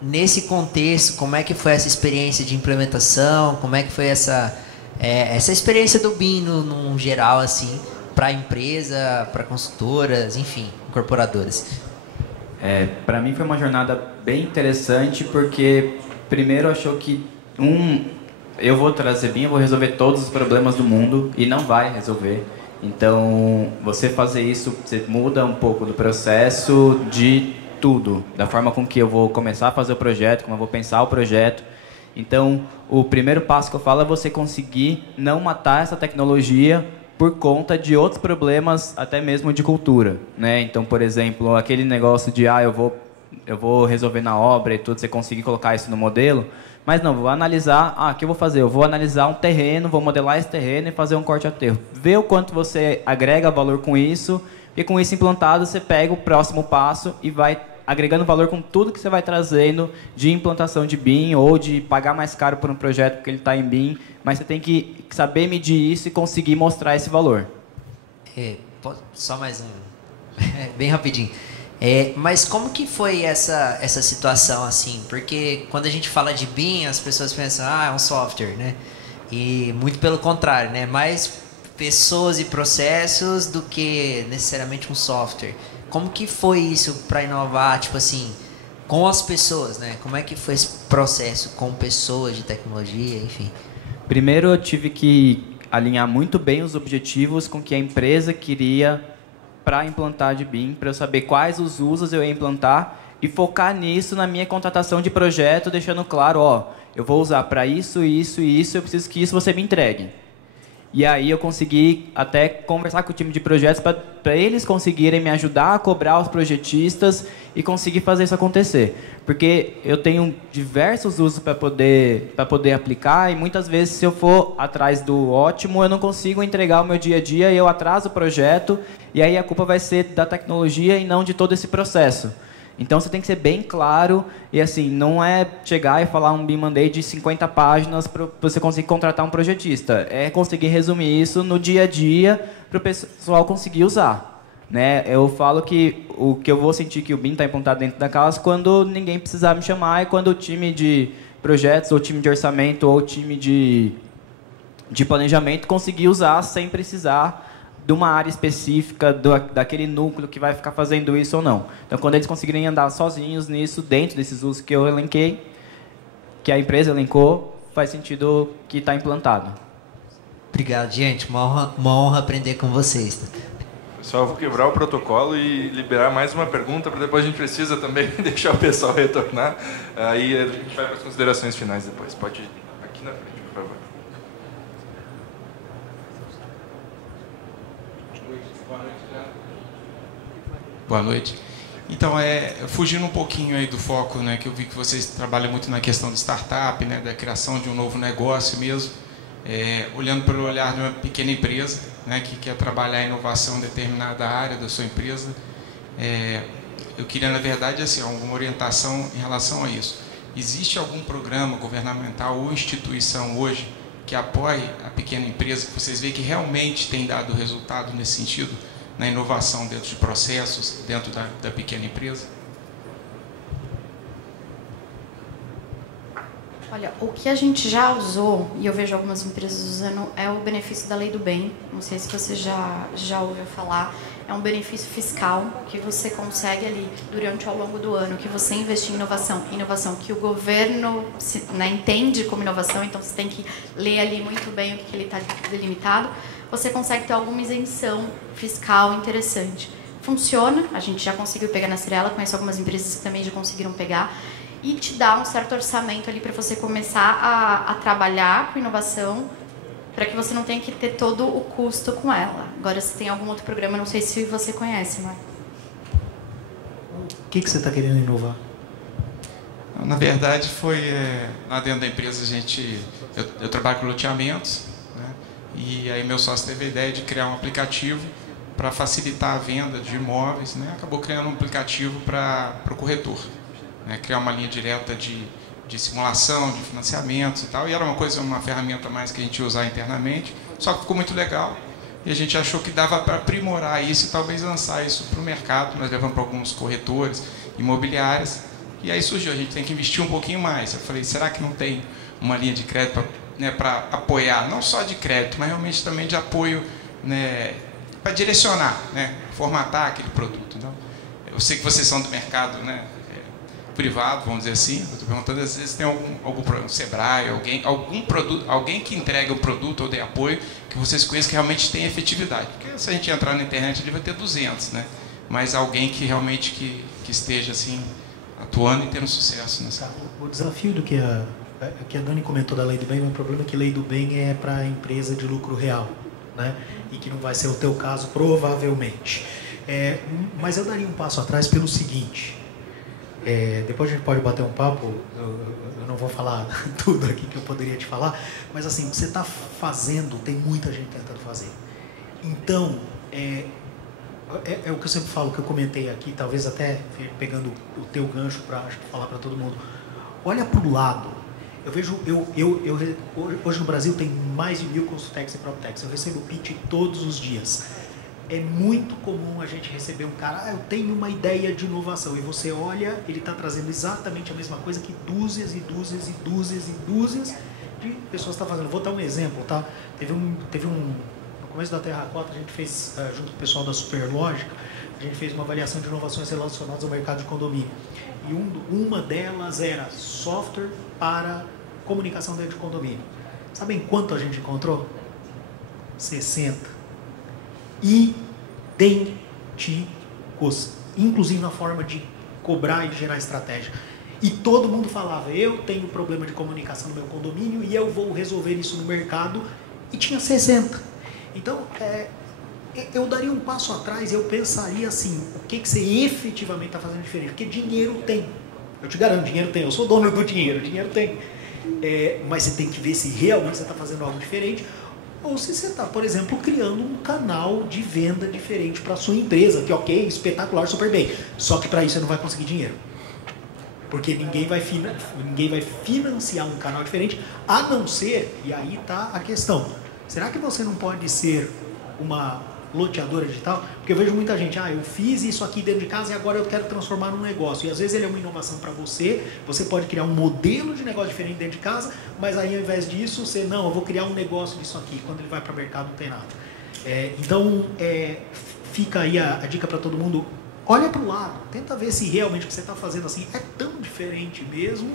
nesse contexto, como é que foi essa experiência de implementação, como é que foi essa experiência do BIM num geral, assim, para a empresa, para consultoras, enfim, incorporadoras. Para mim foi uma jornada bem interessante, porque primeiro achou que eu vou trazer BIM, eu vou resolver todos os problemas do mundo, e não vai resolver. Então, você fazer isso, você muda um pouco do processo de tudo, da forma com que eu vou começar a fazer o projeto, como eu vou pensar o projeto. Então, o primeiro passo que eu falo é você conseguir não matar essa tecnologia por conta de outros problemas, até mesmo de cultura, né? Então, por exemplo, aquele negócio de eu vou resolver na obra e tudo, você conseguir colocar isso no modelo, mas não, vou analisar, o que eu vou fazer? Eu vou analisar um terreno, vou modelar esse terreno e fazer um corte a aterro. Ver o quanto você agrega valor com isso, e com isso implantado, você pega o próximo passo e vai agregando valor com tudo que você vai trazendo de implantação de BIM ou de pagar mais caro por um projeto porque ele está em BIM, mas você tem que saber medir isso e conseguir mostrar esse valor. Só mais bem rapidinho. Mas como que foi essa situação, assim? Porque quando a gente fala de BIM, as pessoas pensam, é um software, né? E muito pelo contrário, né? Mais pessoas e processos do que necessariamente um software. Como que foi isso para inovar, tipo assim, com as pessoas, né? Como é que foi esse processo com pessoas de tecnologia, enfim? Primeiro eu tive que alinhar muito bem os objetivos com que a empresa queria para implantar de BIM, para eu saber quais os usos eu ia implantar e focar nisso na minha contratação de projeto, deixando claro, eu vou usar para isso, isso e isso, eu preciso que isso você me entregue. E aí eu consegui até conversar com o time de projetos para eles conseguirem me ajudar a cobrar os projetistas e conseguir fazer isso acontecer. Porque eu tenho diversos usos para poder aplicar e muitas vezes, se eu for atrás do ótimo, eu não consigo entregar o meu dia a dia e eu atraso o projeto, e aí a culpa vai ser da tecnologia e não de todo esse processo. Então, você tem que ser bem claro e, assim, não é chegar e falar um BIM Monday de 50 páginas para você conseguir contratar um projetista. É conseguir resumir isso no dia a dia para o pessoal conseguir usar, né? Eu falo que o que eu vou sentir que o BIM está implantado dentro da casa quando ninguém precisar me chamar e quando o time de projetos, ou time de orçamento, ou time de planejamento conseguir usar sem precisar de uma área específica, daquele núcleo que vai ficar fazendo isso ou não. Então, quando eles conseguirem andar sozinhos nisso, dentro desses usos que eu elenquei, que a empresa elencou, faz sentido que está implantado. Obrigado, gente. Uma honra aprender com vocês. Pessoal, eu vou quebrar o protocolo e liberar mais uma pergunta, para depois a gente precisa também deixar o pessoal retornar. Aí a gente vai para as considerações finais depois. Pode ir aqui na frente, por favor. Boa noite. Então, fugindo um pouquinho aí do foco, né, que eu vi que vocês trabalham muito na questão de startup, né, da criação de um novo negócio mesmo, olhando pelo olhar de uma pequena empresa, né, que quer trabalhar a inovação em determinada área da sua empresa, eu queria, na verdade, assim, alguma orientação em relação a isso. Existe algum programa governamental ou instituição hoje que apoie a pequena empresa, que vocês veem que realmente tem dado resultado nesse sentido? na inovação dentro de processos, dentro da pequena empresa? Olha, o que a gente já usou, e eu vejo algumas empresas usando, é o benefício da Lei do Bem. Não sei se você já ouviu falar. É um benefício fiscal que você consegue ali durante ao longo do ano, que você investir em inovação que o governo entende como inovação, então você tem que ler ali muito bem o que ele está delimitado. Você consegue ter alguma isenção fiscal interessante. Funciona, a gente já conseguiu pegar na Cirela, conheço algumas empresas que também já conseguiram pegar, e te dá um certo orçamento ali para você começar a trabalhar com inovação, para que você não tenha que ter todo o custo com ela. Agora, se tem algum outro programa, não sei se você conhece, Marco. O que você está querendo inovar? Na verdade, foi lá dentro da empresa, eu trabalho com loteamentos, né? E aí meu sócio teve a ideia de criar um aplicativo para facilitar a venda de imóveis, né? Acabou criando um aplicativo para o corretor, né? Criar uma linha direta de simulação, de financiamentos e tal, e era uma ferramenta mais que a gente ia usar internamente, só que ficou muito legal, e a gente achou que dava para aprimorar isso e talvez lançar isso para o mercado. Nós levamos para alguns corretores, imobiliárias, e aí surgiu, a gente tem que investir um pouquinho mais. Eu falei, será que não tem uma linha de crédito para apoiar, não só de crédito, mas realmente também de apoio, né, para direcionar, né, formatar aquele produto. Então, eu sei que vocês são do mercado, né, privado, vamos dizer assim. Eu estou perguntando, às vezes tem algum Sebrae, algum produto, alguém que entrega o produto ou dê apoio que vocês conheçam que realmente tem efetividade. Porque se a gente entrar na internet, ele vai ter 200, né? Mas alguém que realmente que esteja assim atuando e tendo sucesso, né? O desafio do que a Dani comentou da Lei do Bem, o problema é que Lei do Bem é para empresa de lucro real, né? E que não vai ser o teu caso, provavelmente. Mas eu daria um passo atrás pelo seguinte. Depois a gente pode bater um papo, eu não vou falar tudo aqui que eu poderia te falar, mas assim, o que você está fazendo, tem muita gente tentando fazer. Então, é o que eu sempre falo, que eu comentei aqui, talvez até pegando o teu gancho para falar para todo mundo. Olha para o lado. Eu vejo, hoje no Brasil tem mais de 1000 consultex e proptex. Eu recebo pitch todos os dias. É muito comum a gente receber um cara, eu tenho uma ideia de inovação, e você olha, ele está trazendo exatamente a mesma coisa que dúzias e dúzias e dúzias e dúzias de pessoas estão fazendo. Vou dar um exemplo, tá? Teve um no começo da Terracota, a gente fez, junto com o pessoal da Superlógica, a gente fez uma avaliação de inovações relacionadas ao mercado de condomínio. E uma delas era software para comunicação dentro de condomínio. Sabem quanto a gente encontrou? 60. Idênticos, inclusive na forma de cobrar e gerar estratégia. E todo mundo falava, eu tenho problema de comunicação no meu condomínio e eu vou resolver isso no mercado, e tinha 60. Então, eu daria um passo atrás e eu pensaria assim, o que você efetivamente está fazendo diferente? Porque dinheiro tem, eu te garanto, dinheiro tem, eu sou dono do dinheiro tem. Mas você tem que ver se realmente você está fazendo algo diferente, ou se você está, por exemplo, criando um canal de venda diferente para a sua empresa, que ok, espetacular, super bem. Só que para isso você não vai conseguir dinheiro. Porque ninguém vai financiar um canal diferente, a não ser, e aí está a questão, será que você não pode ser uma loteadora digital? Porque eu vejo muita gente, eu fiz isso aqui dentro de casa e agora eu quero transformar num negócio. E às vezes ele é uma inovação para você pode criar um modelo de negócio diferente dentro de casa, mas aí ao invés disso, eu vou criar um negócio disso aqui. Quando ele vai para o mercado não tem nada. Então, fica aí a dica para todo mundo, olha para o lado, tenta ver se realmente o que você está fazendo assim é tão diferente mesmo,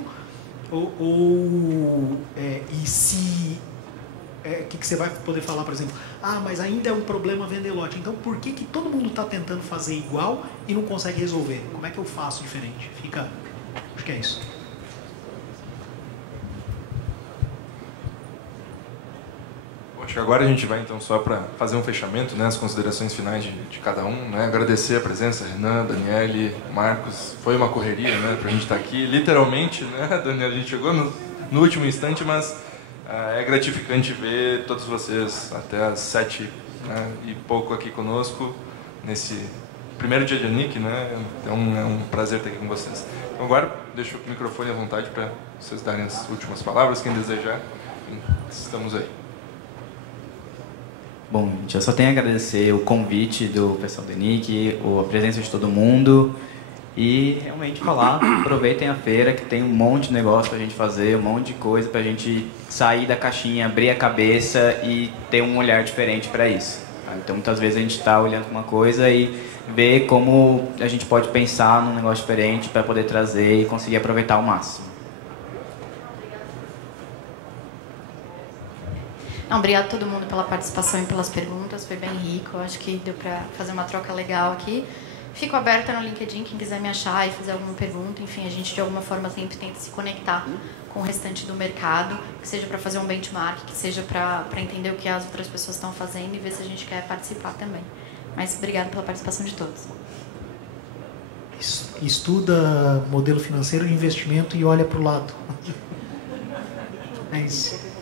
e se... O que você vai poder falar, por exemplo, mas ainda é um problema vender lote, então por que todo mundo está tentando fazer igual e não consegue resolver? Como é que eu faço diferente? Acho que é isso. Acho que agora a gente vai então só para fazer um fechamento, né, as considerações finais de cada um, né, agradecer a presença, Renan, Daniele, Marcos, foi uma correria, né, para a gente estar aqui, literalmente, né, Daniele, a gente chegou no último instante, mas é gratificante ver todos vocês até às 7, né, e pouco aqui conosco, nesse primeiro dia de ANIC, né, então é um prazer estar aqui com vocês. Então, agora, deixo o microfone à vontade para vocês darem as últimas palavras, quem desejar, estamos aí. Bom, gente, eu só tenho a agradecer o convite do pessoal do ENIC, a presença de todo mundo e realmente falar, aproveitem a feira que tem um monte de negócio pra gente fazer, um monte de coisa pra gente sair da caixinha, abrir a cabeça e ter um olhar diferente para isso. Tá? Então, muitas vezes a gente está olhando uma coisa e ver como a gente pode pensar num negócio diferente para poder trazer e conseguir aproveitar ao máximo. Não, obrigado a todo mundo pela participação e pelas perguntas, foi bem rico, acho que deu para fazer uma troca legal aqui. Fico aberta no LinkedIn, quem quiser me achar e fazer alguma pergunta, enfim, a gente de alguma forma sempre tenta se conectar com o restante do mercado, que seja para fazer um benchmark, que seja para entender o que as outras pessoas estão fazendo e ver se a gente quer participar também. Mas obrigado pela participação de todos. Estuda modelo financeiro de investimento e olha para o lado. É isso.